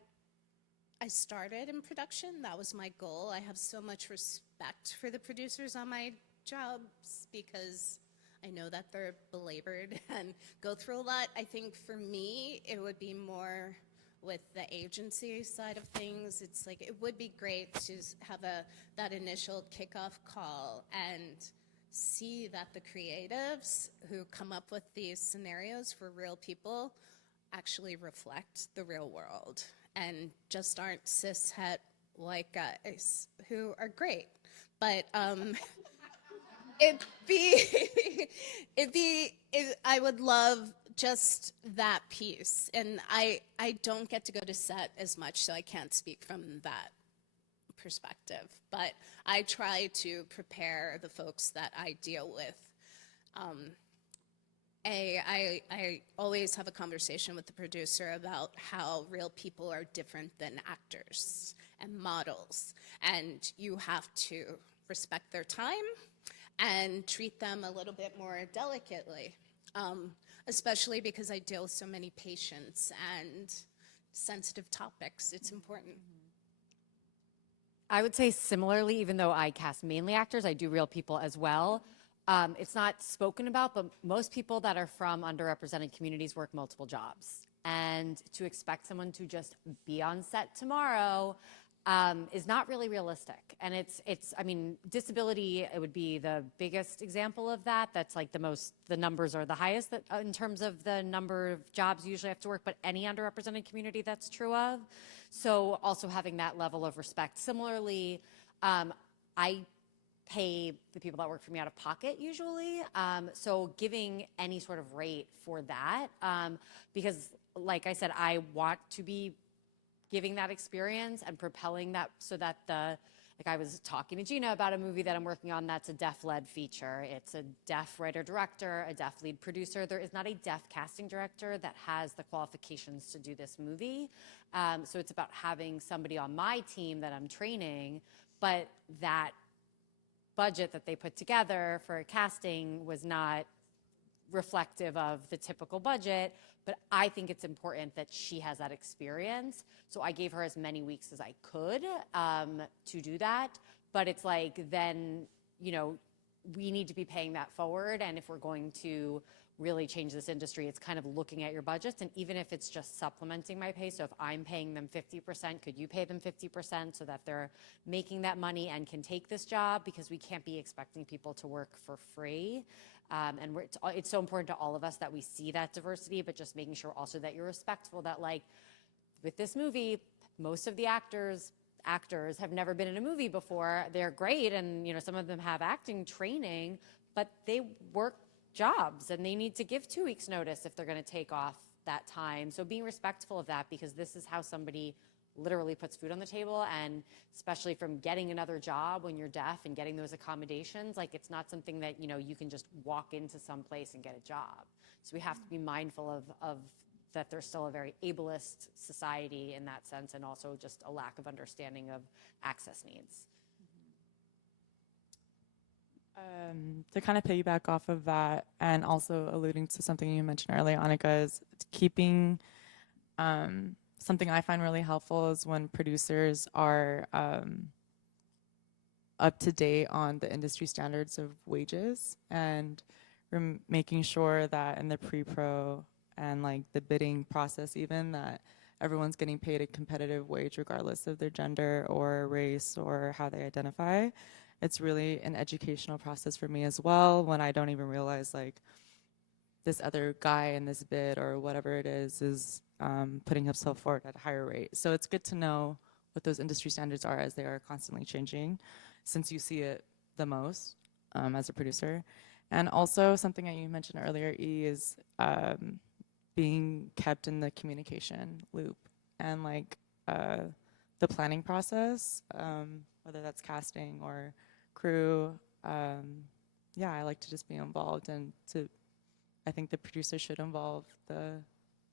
started in production, that was my goal. I have so much respect for the producers on my jobs because I know that they're belabored and go through a lot. I think for me, it would be more with the agency side of things. It's like, it would be great to have that initial kickoff call and see that the creatives who come up with these scenarios for real people actually reflect the real world and just aren't cishet white guys who are great. But I would love just that piece. And I don't get to go to set as much, so I can't speak from that perspective. But I try to prepare the folks that I deal with. I always have a conversation with the producer about how real people are different than actors and models. And you have to respect their time and treat them a little bit more delicately, especially because I deal with so many patients and sensitive topics. It's important. I would say similarly, even though I cast mainly actors, I do real people as well. It's not spoken about, but most people that are from underrepresented communities work multiple jobs. And to expect someone to just be on set tomorrow is not really realistic. And I mean, disability, it would be the biggest example of that. That's like the numbers are the highest in terms of the number of jobs you usually have to work, but any underrepresented community that's true of. So also having that level of respect. Similarly, I pay the people that work for me out of pocket usually. So giving any sort of rate for that, because like I said, I want to be giving that experience and propelling that so that like I was talking to Gina about a movie that I'm working on that's a deaf-led feature. It's a deaf writer-director, a deaf lead producer. There is not a deaf casting director that has the qualifications to do this movie. So it's about having somebody on my team that I'm training, but that budget that they put together for casting was not reflective of the typical budget, but I think it's important that she has that experience. So I gave her as many weeks as I could to do that. But it's like, then, you know, we need to be paying that forward. And if we're going to really change this industry, it's kind of looking at your budgets. And even if it's just supplementing my pay, so if I'm paying them 50%, could you pay them 50% so that they're making that money and can take this job? Because we can't be expecting people to work for free. And it's so important to all of us that we see that diversity, but just making sure also that you're respectful, that like with this movie, most of the actors have never been in a movie before. They're great, and you know, some of them have acting training, but they work jobs and they need to give 2 weeks notice if they're going to take off that time. So being respectful of that, because this is how somebody literally puts food on the table, and especially from getting another job when you're deaf and getting those accommodations, like it's not something that, you know, you can just walk into some place and get a job. So we have to be mindful of that there's still a very ableist society in that sense, and also just a lack of understanding of access needs. To kind of piggyback off of that, and also alluding to something you mentioned earlier, Annika, is keeping something I find really helpful is when producers are up to date on the industry standards of wages, and we're making sure that in the pre-pro and like the bidding process, even that everyone's getting paid a competitive wage regardless of their gender or race or how they identify. It's really an educational process for me as well, when I don't even realize like this other guy in this bid or whatever it is putting himself forward at a higher rate. So it's good to know what those industry standards are as they are constantly changing, since you see it the most as a producer. And also something that you mentioned earlier, E, is being kept in the communication loop and like the planning process, whether that's casting or crew. Yeah, I like to just be involved, and I think the producer should involve the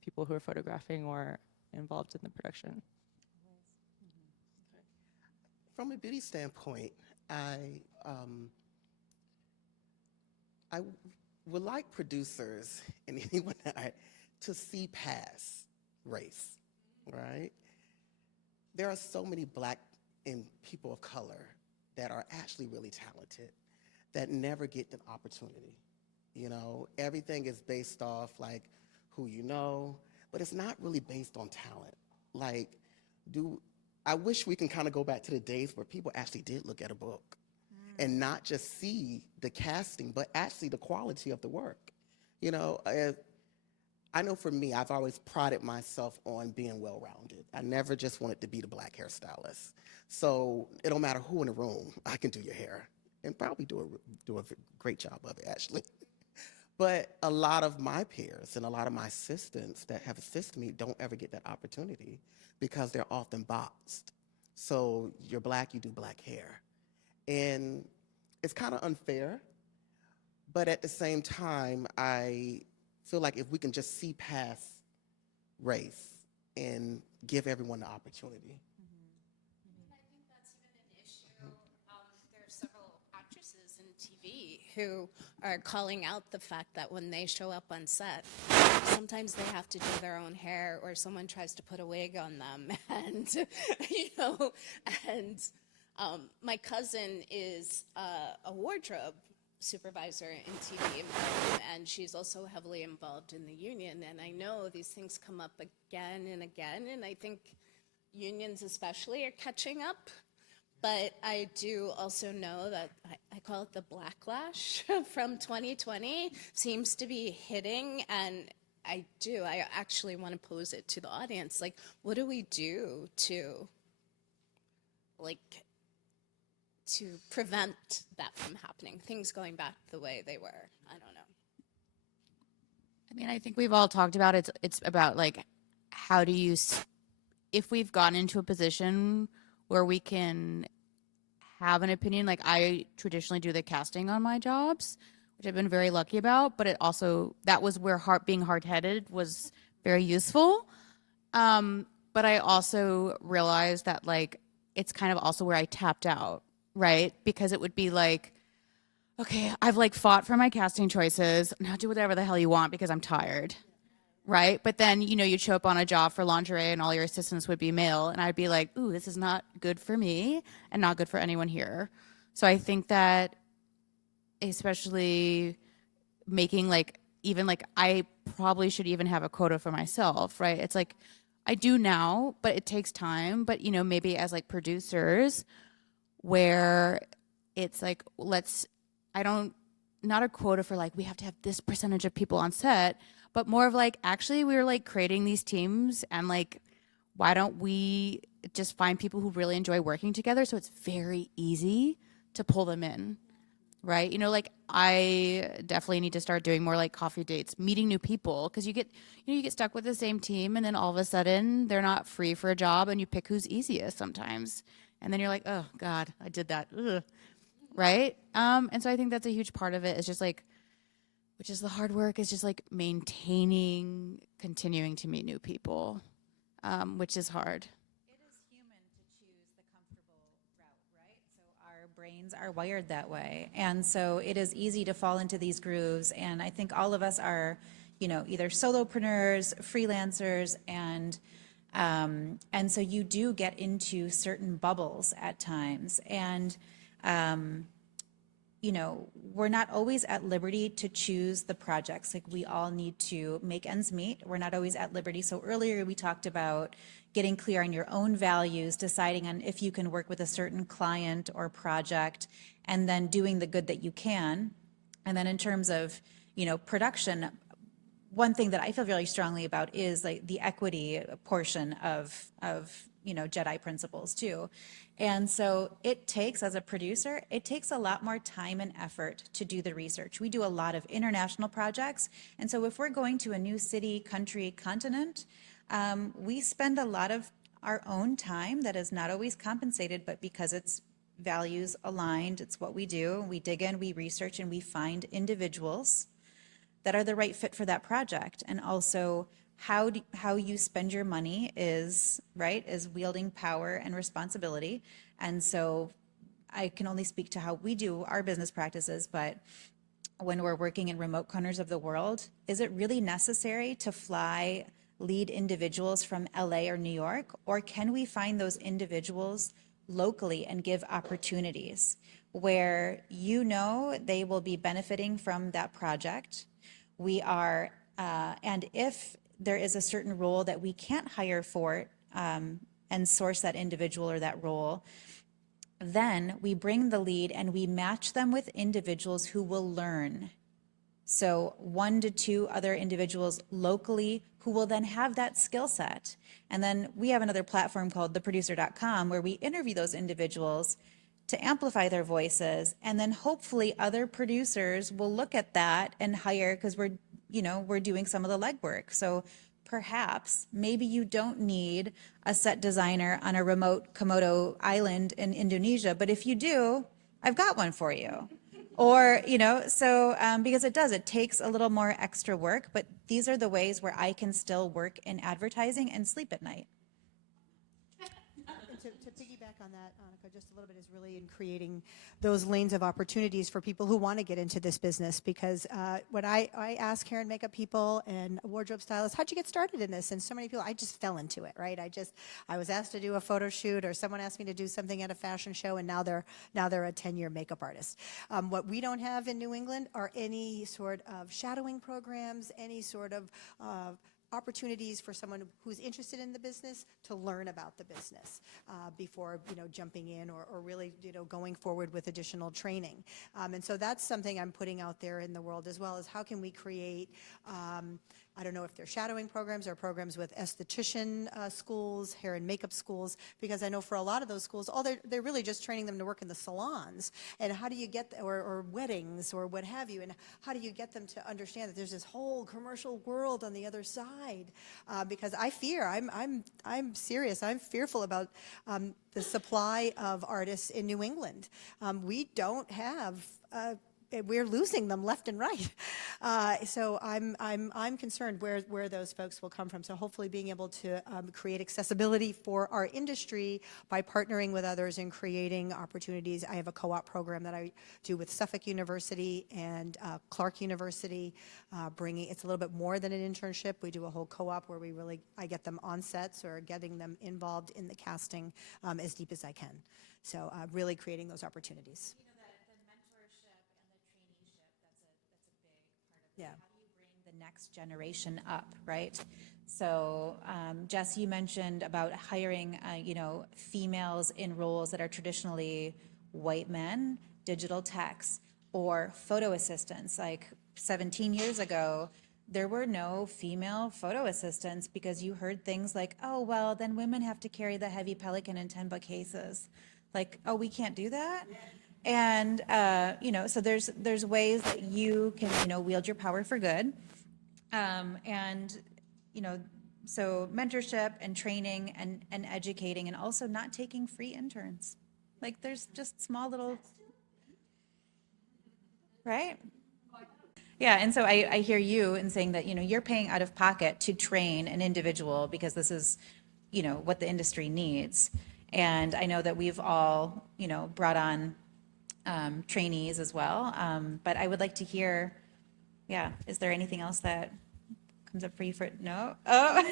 people who are photographing or involved in the production. From a beauty standpoint, I would like producers and anyone to see past race, right? There are so many Black and people of color that are actually really talented that never get an opportunity. You know, everything is based off like who you know, but it's not really based on talent. Like, I wish we can kind of go back to the days where people actually did look at a book and not just see the casting, but actually the quality of the work. You know, I know for me, I've always prided myself on being well-rounded. I never just wanted to be the Black hairstylist. So it don't matter who in the room, I can do your hair and probably do a great job of it, actually. But a lot of my peers and a lot of my assistants that have assisted me don't ever get that opportunity because they're often boxed. So you're Black, you do Black hair. And it's kind of unfair, but at the same time, I feel like if we can just see past race and give everyone the opportunity. I think that's even an issue. There are several actresses in TV who are calling out the fact that when they show up on set, sometimes they have to do their own hair, or someone tries to put a wig on them, and my cousin is a wardrobe supervisor in TV and film, and she's also heavily involved in the union. And I know these things come up again and again, and I think unions especially are catching up. But I do also know that I call it the blacklash from 2020 seems to be hitting, and I actually want to pose it to the audience. Like, what do we do to prevent that from happening? Things going back the way they were. I don't know. I mean, I think we've all talked about it. It's about like, how do you, if we've gotten into a position where we can have an opinion, like I traditionally do the casting on my jobs, which I've been very lucky about, but it also, that was where being hard-headed was very useful. But I also realized that like, it's kind of also where I tapped out, right? Because it would be like, okay, I've like fought for my casting choices. Now do whatever the hell you want because I'm tired, right? But then, you know, you'd show up on a job for lingerie and all your assistants would be male. And I'd be like, ooh, this is not good for me and not good for anyone here. So I think that especially making like, even like, I probably should even have a quota for myself, right? It's like, I do now, but it takes time. But, you know, maybe as like producers, where it's like, not a quota for like, we have to have this percentage of people on set, but more of like, actually we're like creating these teams, and like, why don't we just find people who really enjoy working together, so it's very easy to pull them in, right? You know, like I definitely need to start doing more like coffee dates, meeting new people, because you get stuck with the same team, and then all of a sudden they're not free for a job, and you pick who's easiest sometimes. And then you're like, oh God, I did that. Ugh. Right? And so I think that's a huge part of it, is just like, which is the hard work, is just like continuing to meet new people, which is hard. It is human to choose the comfortable route, right? So our brains are wired that way. And so it is easy to fall into these grooves. And I think all of us are, you know, either solopreneurs, freelancers, and so you do get into certain bubbles at times. And, we're not always at liberty to choose the projects. Like, we all need to make ends meet. We're not always at liberty. So earlier we talked about getting clear on your own values, deciding on if you can work with a certain client or project, and then doing the good that you can. And then in terms of, production, one thing that I feel really strongly about is like the equity portion of Jedi principles too. And so it takes, as a producer, it takes a lot more time and effort to do the research. We do a lot of international projects. And so if we're going to a new city, country, continent, we spend a lot of our own time that is not always compensated, but because it's values aligned, it's what we do. We dig in, we research, and we find individuals that are the right fit for that project. And also how you spend your money is wielding power and responsibility. And so I can only speak to how we do our business practices, but when we're working in remote corners of the world, is it really necessary to fly lead individuals from LA or New York? Or can we find those individuals locally and give opportunities where they will be benefiting from that project? And if there is a certain role that we can't hire for and source that individual or that role, then we bring the lead and we match them with individuals who will learn. So 1 to 2 other individuals locally who will then have that skill set. And then we have another platform called theproducer.com where we interview those individuals to amplify their voices. And then hopefully other producers will look at that and hire, because we're doing some of the legwork. So perhaps maybe you don't need a set designer on a remote Komodo island in Indonesia, but if you do, I've got one for you. Or, because it takes a little more extra work, but these are the ways where I can still work in advertising and sleep at night. And to piggyback on that, Annika, just a little bit, is really in creating those lanes of opportunities for people who want to get into this business. Because when I ask hair and makeup people and wardrobe stylists, how'd you get started in this? And so many people, I just fell into it, right? I was asked to do a photo shoot, or someone asked me to do something at a fashion show, and now they're a 10-year makeup artist. What we don't have in New England are any sort of shadowing programs, any sort of opportunities for someone who's interested in the business to learn about the business before jumping in or really going forward with additional training. And so that's something I'm putting out there in the world, as well as how can we create I don't know if they're shadowing programs or programs with esthetician schools, hair and makeup schools, because I know for a lot of those schools, they're really just training them to work in the salons. And how do you get, or weddings or what have you, and how do you get them to understand that there's this whole commercial world on the other side? Because I fear, I'm serious, I'm fearful about the supply of artists in New England. We don't have we're losing them left and right. So I'm concerned where those folks will come from. So hopefully being able to create accessibility for our industry by partnering with others and creating opportunities. I have a co-op program that I do with Suffolk University and Clark University, it's a little bit more than an internship. We do a whole co-op where I get them on sets or getting them involved in the casting as deep as I can. So really creating those opportunities. Yeah. How do you bring the next generation up, right? So, Jess, you mentioned about hiring, females in roles that are traditionally white men, digital techs, or photo assistants. Like 17 years ago, there were no female photo assistants because you heard things like, oh, well, then women have to carry the heavy Pelican and 10 bookcases. Like, oh, we can't do that? Yeah. And, so there's ways that you can, wield your power for good. So mentorship and training and educating, and also not taking free interns. Like there's just small little, right? Yeah, and so I hear you in saying that, you're paying out of pocket to train an individual because this is, what the industry needs. And I know that we've all, brought on trainees as well. But I would like to hear, is there anything else that comes up for you for, no? Oh.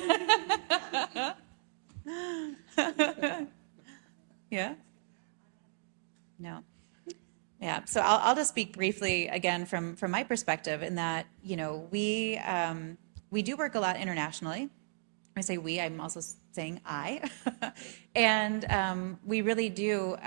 Yeah? No. Yeah, so I'll just speak briefly again from my perspective in that, we do work a lot internationally. I say we, I'm also saying I. And we really do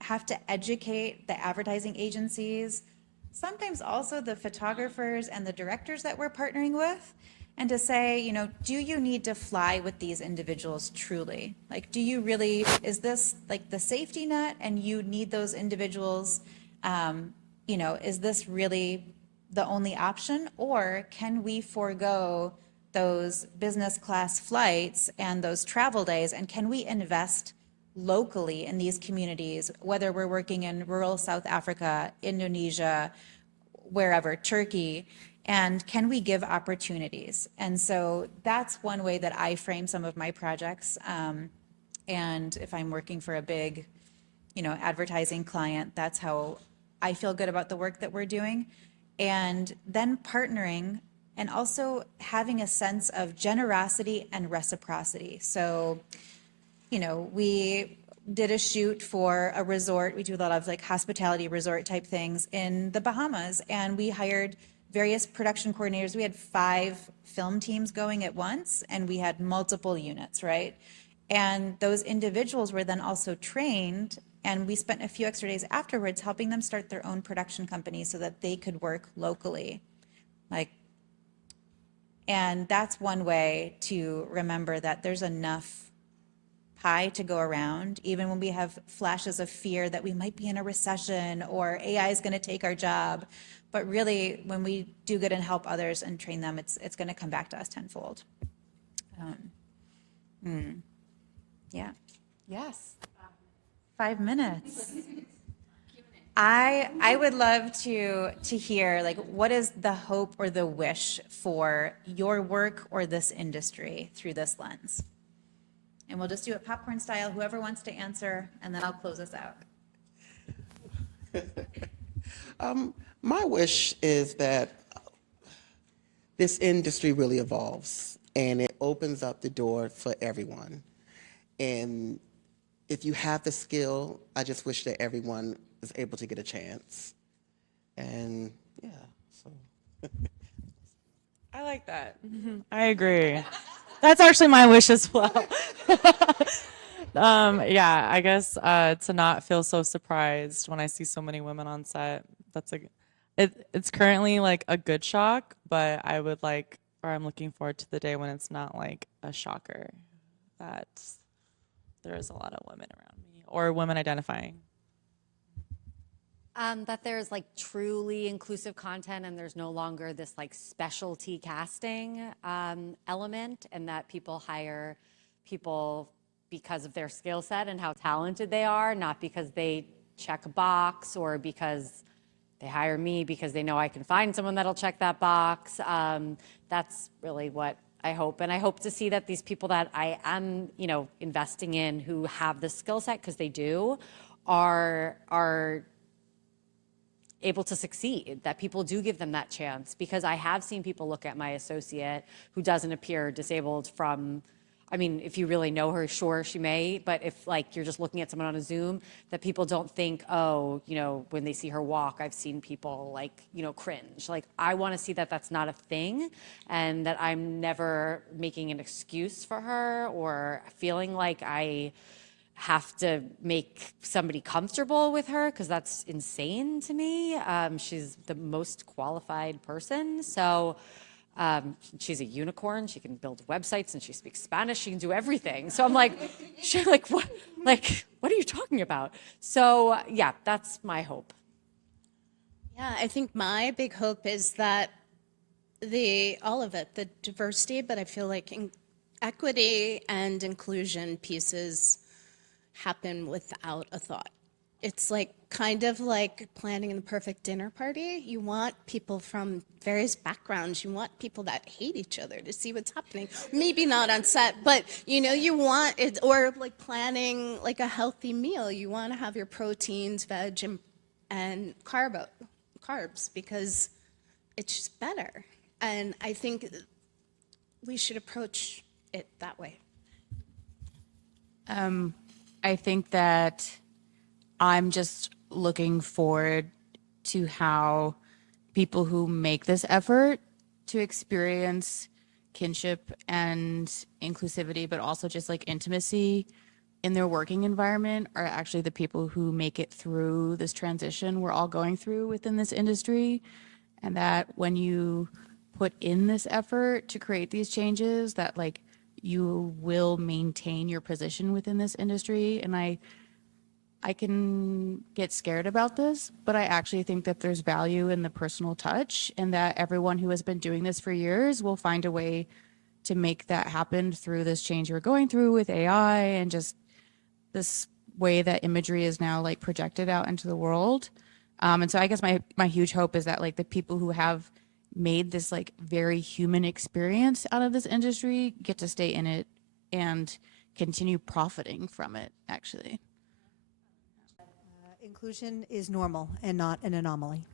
have to educate the advertising agencies, sometimes also the photographers and the directors that we're partnering with, and to say, do you need to fly with these individuals truly? Like, do you really, is this like the safety net and you need those individuals? Is this really the only option? Or can we forego those business class flights and those travel days, and can we invest locally in these communities, whether we're working in rural South Africa, Indonesia, wherever, Turkey, and can we give opportunities? And so that's one way that I frame some of my projects. And if I'm working for a big, advertising client, that's how I feel good about the work that we're doing. And then partnering and also having a sense of generosity and reciprocity. So, we did a shoot for a resort. We do a lot of like hospitality resort type things in the Bahamas, and we hired various production coordinators. We had 5 film teams going at once, and we had multiple units, right? And those individuals were then also trained, and we spent a few extra days afterwards helping them start their own production company so that they could work locally. And that's one way to remember that there's enough pie to go around, even when we have flashes of fear that we might be in a recession or AI is going to take our job. But really, when we do good and help others and train them, it's going to come back to us tenfold. Yeah. Yes. 5 minutes. I would love to hear, like, what is the hope or the wish for your work or this industry through this lens? And we'll just do it popcorn style, whoever wants to answer, and then I'll close us out. My wish is that this industry really evolves and it opens up the door for everyone. And if you have the skill, I just wish that everyone is able to get a chance. And yeah, so. I like that. I agree. That's actually my wish as well. Yeah, I guess to not feel so surprised when I see so many women on set. It's currently like a good shock, but I'm looking forward to the day when it's not like a shocker that there is a lot of women around me or women identifying. That there's like truly inclusive content and there's no longer this like specialty casting element, and that people hire people because of their skill set and how talented they are, not because they check a box or because they hire me because they know I can find someone that'll check that box. That's really what I hope. And I hope to see that these people that I am, investing in who have the skill set, because they do, are able to succeed, that people do give them that chance. Because I have seen people look at my associate who doesn't appear disabled from, if you really know her, sure, she may, but if you're just looking at someone on a Zoom, that people don't think, when they see her walk, I've seen people cringe. I want to see that that's not a thing, and that I'm never making an excuse for her or feeling like I have to make somebody comfortable with her, because that's insane to me. She's the most qualified person. So she's a unicorn. She can build websites and she speaks Spanish. She can do everything. So I'm like, what? What are you talking about? So yeah, that's my hope. Yeah, I think my big hope is that all of it, the diversity, but I feel like equity and inclusion pieces happen without a thought. It's kind of like planning the perfect dinner party. You want people from various backgrounds. You want people that hate each other to see what's happening. Maybe not on set, but you want it, or planning a healthy meal. You want to have your proteins, veg, and carbs, because it's just better. And I think we should approach it that way. I think that I'm just looking forward to how people who make this effort to experience kinship and inclusivity, but also just like intimacy in their working environment, are actually the people who make it through this transition we're all going through within this industry. And that when you put in this effort to create these changes, that like you will maintain your position within this industry. And I can get scared about this, but I actually think that there's value in the personal touch, and that everyone who has been doing this for years will find a way to make that happen through this change we're going through with AI and just this way that imagery is now like projected out into the world. And so I guess my huge hope is that like the people who have made this like very human experience out of this industry get to stay in it and continue profiting from it, actually. Inclusion is normal and not an anomaly.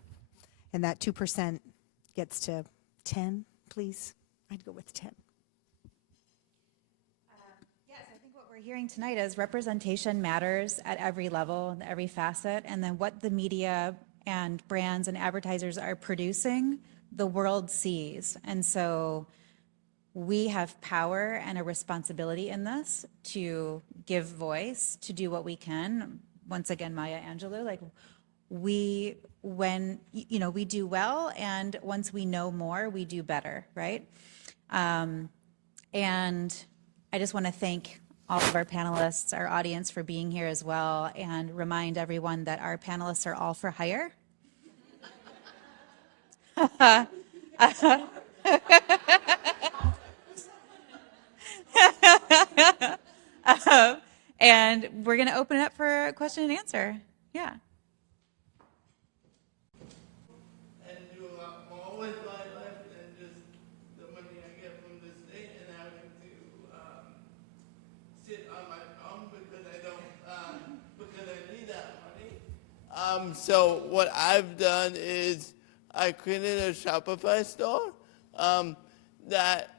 And that 2% gets to 10, please. I'd go with 10. Yes, I think what we're hearing tonight is representation matters at every level and every facet, and then what the media and brands and advertisers are producing, the world sees. And so we have power and a responsibility in this to give voice, to do what we can. Once again, Maya Angelou, like we do well, and once we know more, we do better, right? And I just want to thank all of our panelists, our audience, for being here as well, and remind everyone that our panelists are all for hire. And we're going to open it up for a question and answer. Yeah. And do a lot more with my life than just the money I get from the state and having to sit on my phone because I don't, because I need that money. So what I've done is I created a Shopify store that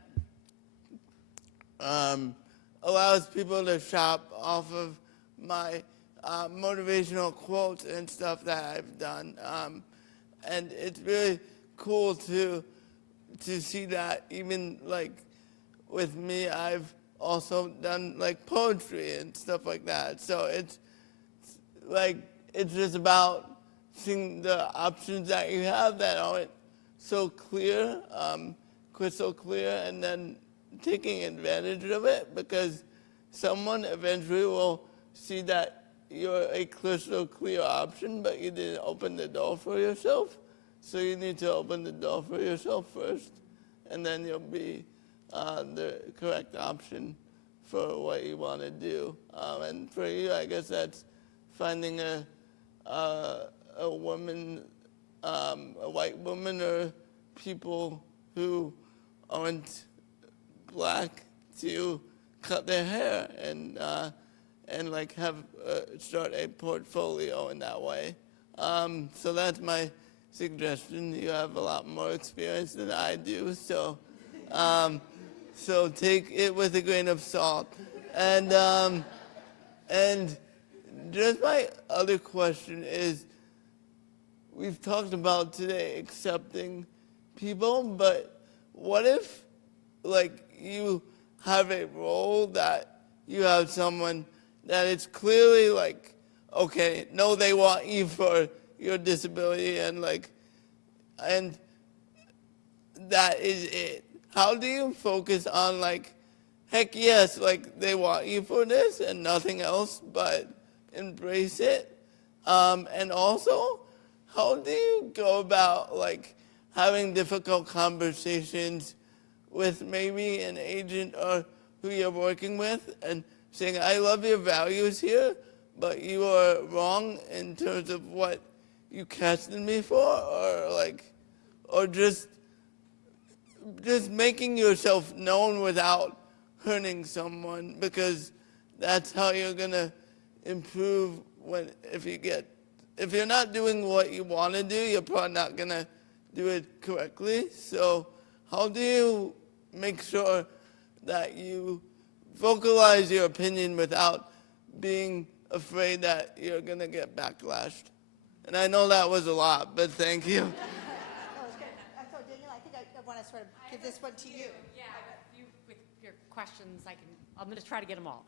allows people to shop off of my motivational quotes and stuff that I've done. And it's really cool to see that. Even like with me, I've also done like poetry and stuff like that. So it's like, it's just about seeing the options that you have that aren't so clear, crystal clear, and then taking advantage of it, because someone eventually will see that you're a crystal clear option, but you didn't open the door for yourself. So you need to open the door for yourself first, and then you'll be the correct option for what you want to do. And for you, I guess that's finding a woman, a white woman, or people who aren't Black to cut their hair and like have start a portfolio in that way. So that's my suggestion. You have a lot more experience than I do, so so take it with a grain of salt. And just my other question is, we've talked about today accepting people, but what if like you have a role that you have someone that it's clearly like, okay, no, they want you for your disability, and like, and that is it. How do you focus on like, heck yes, like they want you for this and nothing else, but embrace it? And also, how do you go about like having difficult conversations with maybe an agent or who you're working with and saying, I love your values here, but you are wrong in terms of what you casted me for, or like, or just making yourself known without hurting someone, because that's how you're gonna improve if you're not doing what you want to do, you're probably not gonna do it correctly. So how do you make sure that you vocalize your opinion without being afraid that you're going to get backlashed? And I know that was a lot, but thank you. Oh, it's good. So Danielle, I think I want to sort of give this one to you. Yeah, with your questions, I'm going to try to get them all.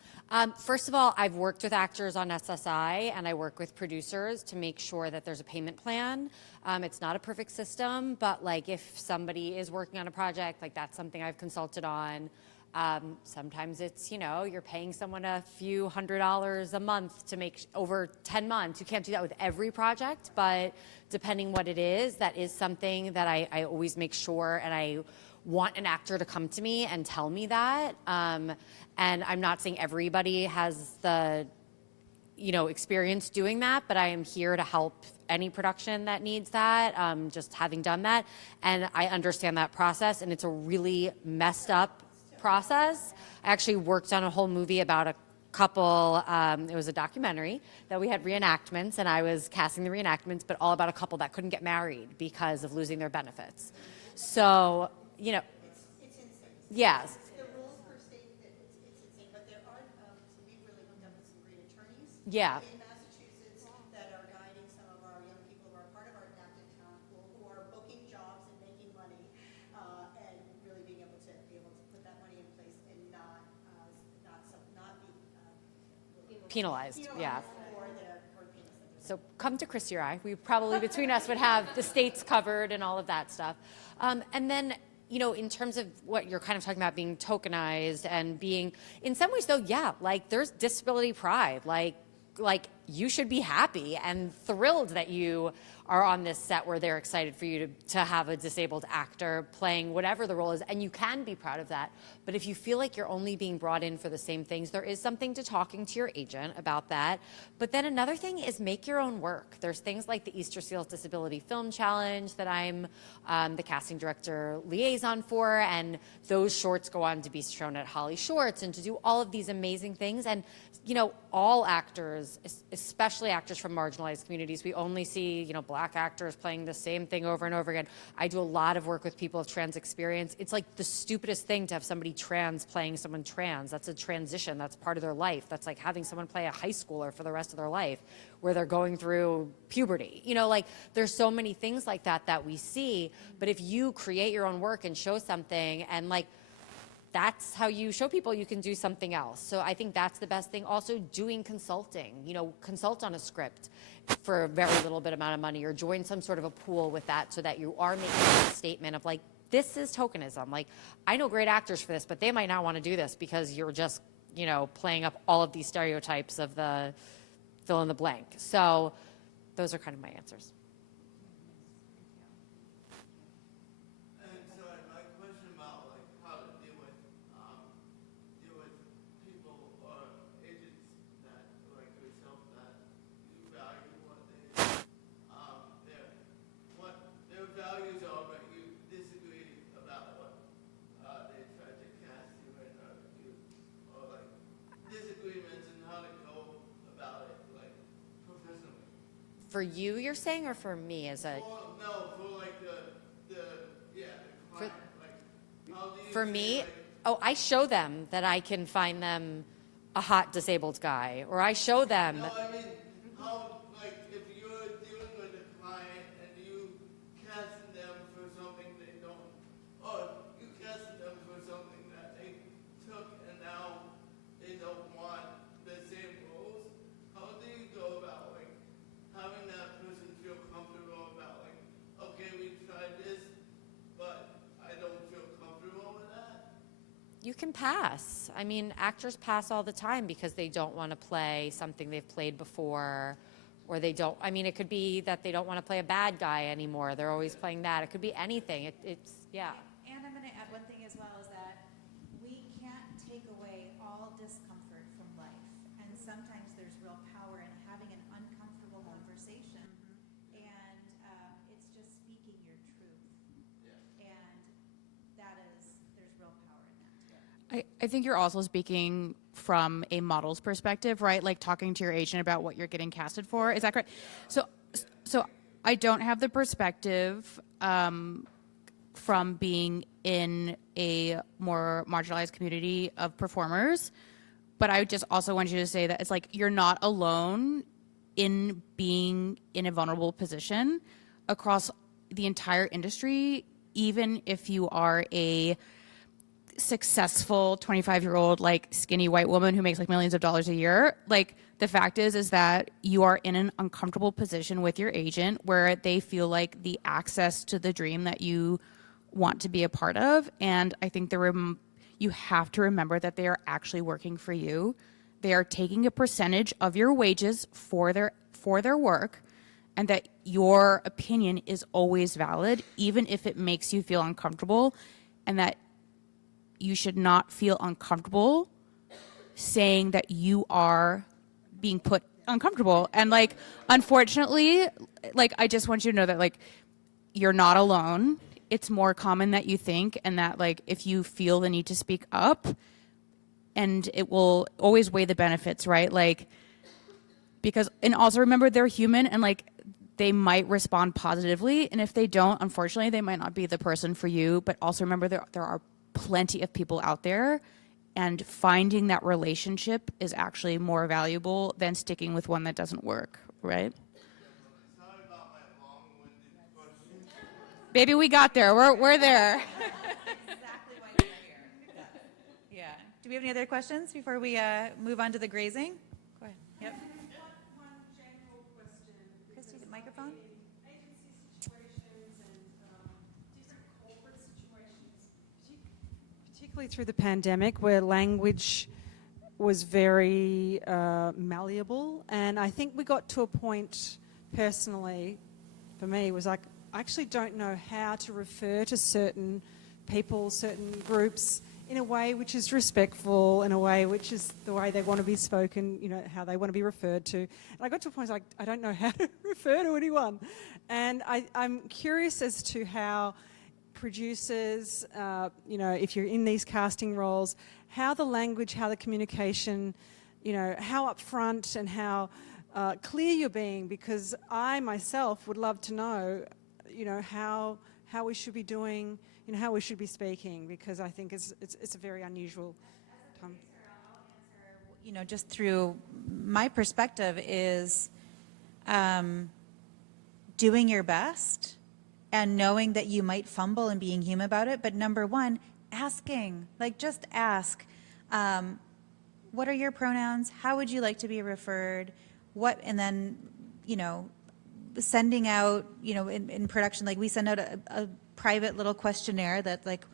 First of all, I've worked with actors on SSI, and I work with producers to make sure that there's a payment plan. It's not a perfect system, but like if somebody is working on a project, like that's something I've consulted on. Sometimes it's, you're paying someone a few $100s a month to make over 10 months. You can't do that with every project, but depending what it is, that is something that I always make sure, and I want an actor to come to me and tell me that. And I'm not saying everybody has the, experience doing that, but I am here to help any production that needs that, just having done that. And I understand that process, and it's a really messed up process. I actually worked on a whole movie about a couple, it was a documentary that we had reenactments, and I was casting the reenactments, but all about a couple that couldn't get married because of losing their benefits. So, It's insane. yes. The rules per state, it's insane, but there are, so we've really hooked up with some great attorneys. Yeah. In Massachusetts that are guiding some of our young people who are part of our adaptive talent pool, who are booking jobs and making money, and really being able to put that money in place and not be Penalized, yeah. for their payments. So come to Christy or I. We probably, between us, would have the states covered and all of that stuff. And then, in terms of what you're kind of talking about being tokenized and being, in some ways though, yeah, like there's disability pride. Like you should be happy and thrilled that you are on this set where they're excited for you to have a disabled actor playing whatever the role is, and you can be proud of that. But if you feel like you're only being brought in for the same things, there is something to talking to your agent about that. But then another thing is make your own work. There's things like the Easter Seals Disability Film Challenge that I'm the casting director liaison for, and those shorts go on to be shown at Holly Shorts and to do all of these amazing things. And all actors, especially actors from marginalized communities, we only see, black actors playing the same thing over and over again. I do a lot of work with people of trans experience. It's like the stupidest thing to have somebody trans playing someone trans. That's a transition. That's part of their life. That's like having someone play a high schooler for the rest of their life where they're going through puberty. There's so many things like that we see. But if you create your own work and show something, and that's how you show people you can do something else. So I think that's the best thing. Also doing consulting, consult on a script for a very little bit amount of money, or join some sort of a pool with that so that you are making a statement of this is tokenism. I know great actors for this, but they might not want to do this because you're just, playing up all of these stereotypes of the fill in the blank. So those are kind of my answers. For you, you're saying, or for me as a? For me, I show them that I can find them a hot disabled guy, or I show them. No, I mean, if you're dealing with a client and you casting them for something they don't, or you casting them for something that they took and now they don't want the same roles, how do you go about having that person feel comfortable about okay, we tried this, but I don't feel comfortable with that? You can pass. I mean, actors pass all the time because they don't want to play something they've played before, or they don't. I mean, it could be that they don't want to play a bad guy anymore. They're always playing that. It could be anything. It's yeah. And I'm going to add one thing as well, is that we can't take away all discomfort from life. And sometimes there's real power in having an uncomfortable conversation. And it's just speaking your truth. And there's real power in that. I think you're also speaking from a model's perspective, right? Like talking to your agent about what you're getting casted for. Is that correct? So I don't have the perspective from being in a more marginalized community of performers, but I just also want you to say that it's you're not alone in being in a vulnerable position across the entire industry, even if you are a successful 25-year-old like skinny white woman who makes like millions of dollars a year. Like, the fact is that you are in an uncomfortable position with your agent where they feel like the access to the dream that you want to be a part of. And I think you have to remember that they are actually working for you. They are taking a percentage of your wages for their work, and that your opinion is always valid, even if it makes you feel uncomfortable, and that you should not feel uncomfortable saying that you are being put uncomfortable. And like, unfortunately, like, I just want you to know that like, you're not alone. It's more common that you think, and that like, if you feel the need to speak up, and it will always weigh the benefits, right? Like, because, and also remember, they're human, and like, they might respond positively, and if they don't, unfortunately, they might not be the person for you. But also remember, there are plenty of people out there, and finding that relationship is actually more valuable than sticking with one that doesn't work, right? Sorry about my long-winded question. Baby, we got there. We're there. Exactly why you're here. Yeah. Do we have any other questions before we move on to the grazing? Go ahead. Yep. One general question. Christy, the microphone. Agency situations and different corporate situations, particularly through the pandemic, where language was very malleable, and I think we got to a point, personally, for me, was like, I actually don't know how to refer to certain people, certain groups, in a way which is respectful, in a way which is the way they want to be spoken, you know, how they want to be referred to. And I got to a point like, I don't know how to refer to anyone. And I'm curious as to how producers, you know, if you're in these casting roles, how the language, how the communication, you know, how upfront and how clear you're being, because I myself would love to know, you know, how we should be doing, you know, how we should be speaking, because I think it's a very unusual time. You know, just through my perspective is doing your best and knowing that you might fumble and being human about it. But number one, asking, like, just ask, what are your pronouns? How would you like to be referred? What, and then, you know, sending out, you know, in production, like we send out a private little questionnaire that like,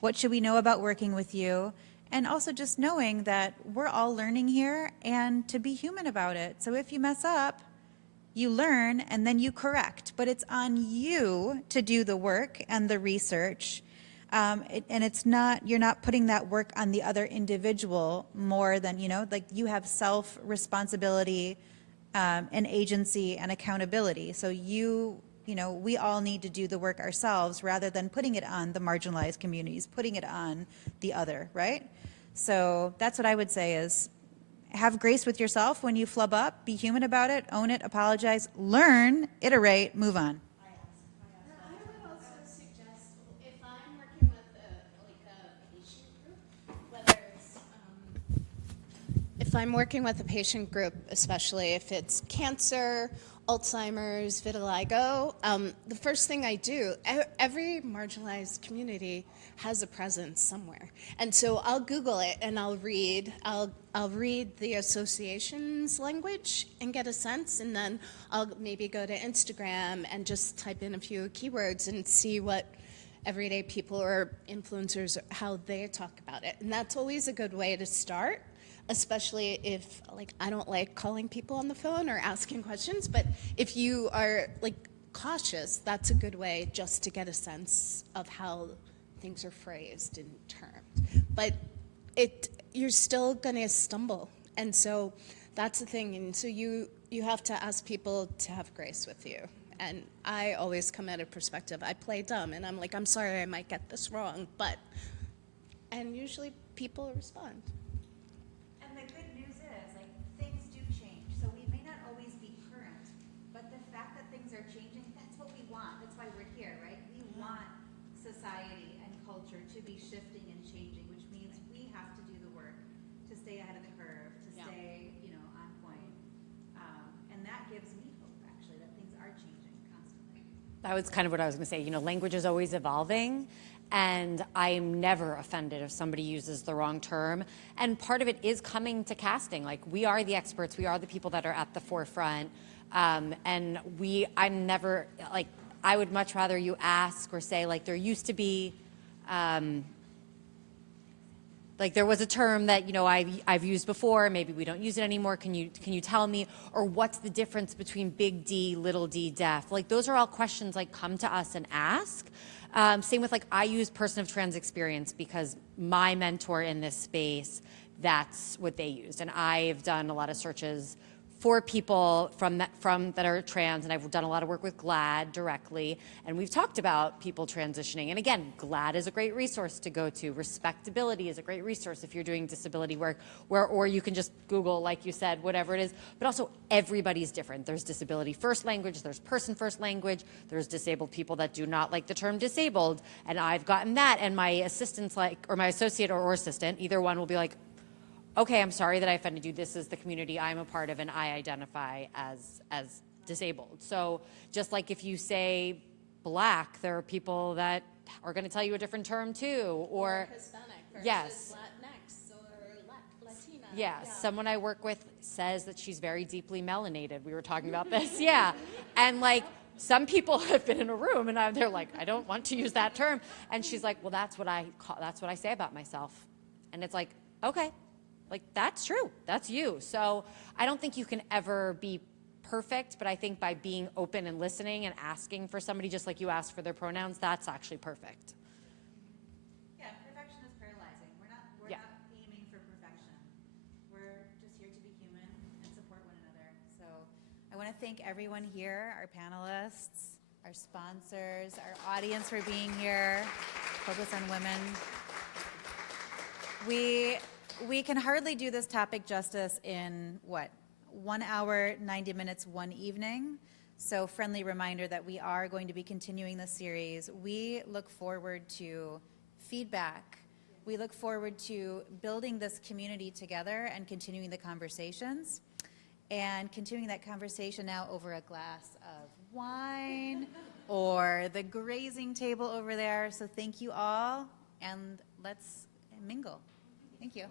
what should we know about working with you? And also just knowing that we're all learning here and to be human about it. So if you mess up, you learn and then you correct, but it's on you to do the work and the research. And it's not, you're not putting that work on the other individual more than, you know, like you have self-responsibility and agency and accountability. So you know, we all need to do the work ourselves rather than putting it on the marginalized communities, putting it on the other, right? So that's what I would say is have grace with yourself when you flub up, be human about it, own it, apologize, learn, iterate, move on. I would also suggest if I'm working with a patient group, whether it's if I'm working with a patient group, especially if it's cancer, Alzheimer's, vitiligo, the first thing I do, every marginalized community has a presence somewhere. And so I'll Google it and I'll read the association's language and get a sense, and then I'll maybe go to Instagram and just type in a few keywords and see what everyday people or influencers, how they talk about it. And that's always a good way to start, especially if, like, I don't like calling people on the phone or asking questions, but if you are, like, cautious, that's a good way just to get a sense of how things are phrased and termed. But you're still gonna stumble, and so that's the thing. And so you have to ask people to have grace with you. And I always come at a perspective, I play dumb, and I'm like, I'm sorry, I might get this wrong, and usually people respond. And the good news is, like, things do change. So we may not always be current, but the fact that things are changing, that's what we want. That's why we're here, right? We want society and culture to be shifting and changing, which means we have to do the work to stay ahead of the curve, to stay, you know, on point. And that That was kind of what I was going to say. You know, language is always evolving, and I am never offended if somebody uses the wrong term. And part of it is coming to casting. Like, we are the experts. We are the people that are at the forefront. I'm never, like, I would much rather you ask or say, like, there used to be, like, there was a term that, you know, I've used before, maybe we don't use it anymore, can you tell me? Or what's the difference between big D, little d, deaf? Like, those are all questions, like, come to us and ask. Same with, like, I use person of trans experience because my mentor in this space, that's what they used. And I've done a lot of searches for people that are trans, and I've done a lot of work with GLAAD directly, and we've talked about people transitioning. And again, GLAAD is a great resource to go to. Respectability is a great resource if you're doing disability work, or you can just Google, like you said, whatever it is. But also, everybody's different. There's disability first language, there's person first language, there's disabled people that do not like the term disabled, and I've gotten that, and my assistants, or my associate or assistant, either one will be like, okay, I'm sorry that I offended you. This is the community I'm a part of, and I identify as disabled. So just like if you say black, there are people that are going to tell you a different term too, or Hispanic versus yes, Latinx or Latina. yeah. Someone I work with says that she's very deeply melanated. We were talking about this, yeah, and like. Some people have been in a room and they're like, I don't want to use that term, and she's like, well, that's what I say about myself, and it's like, okay. Like, that's true. That's you. So I don't think you can ever be perfect, but I think by being open and listening and asking for somebody, just like you asked for their pronouns, that's actually perfect. Yeah, perfection is paralyzing. We're not aiming for perfection. We're just here to be human and support one another. So I want to thank everyone here, our panelists, our sponsors, our audience for being here. Focus on Women. We can hardly do this topic justice in, 1 hour, 90 minutes, one evening. So friendly reminder that we are going to be continuing this series. We look forward to feedback. We look forward to building this community together and continuing the conversations. And continuing that conversation now over a glass of wine or the grazing table over there. So thank you all, and let's mingle. Thank you.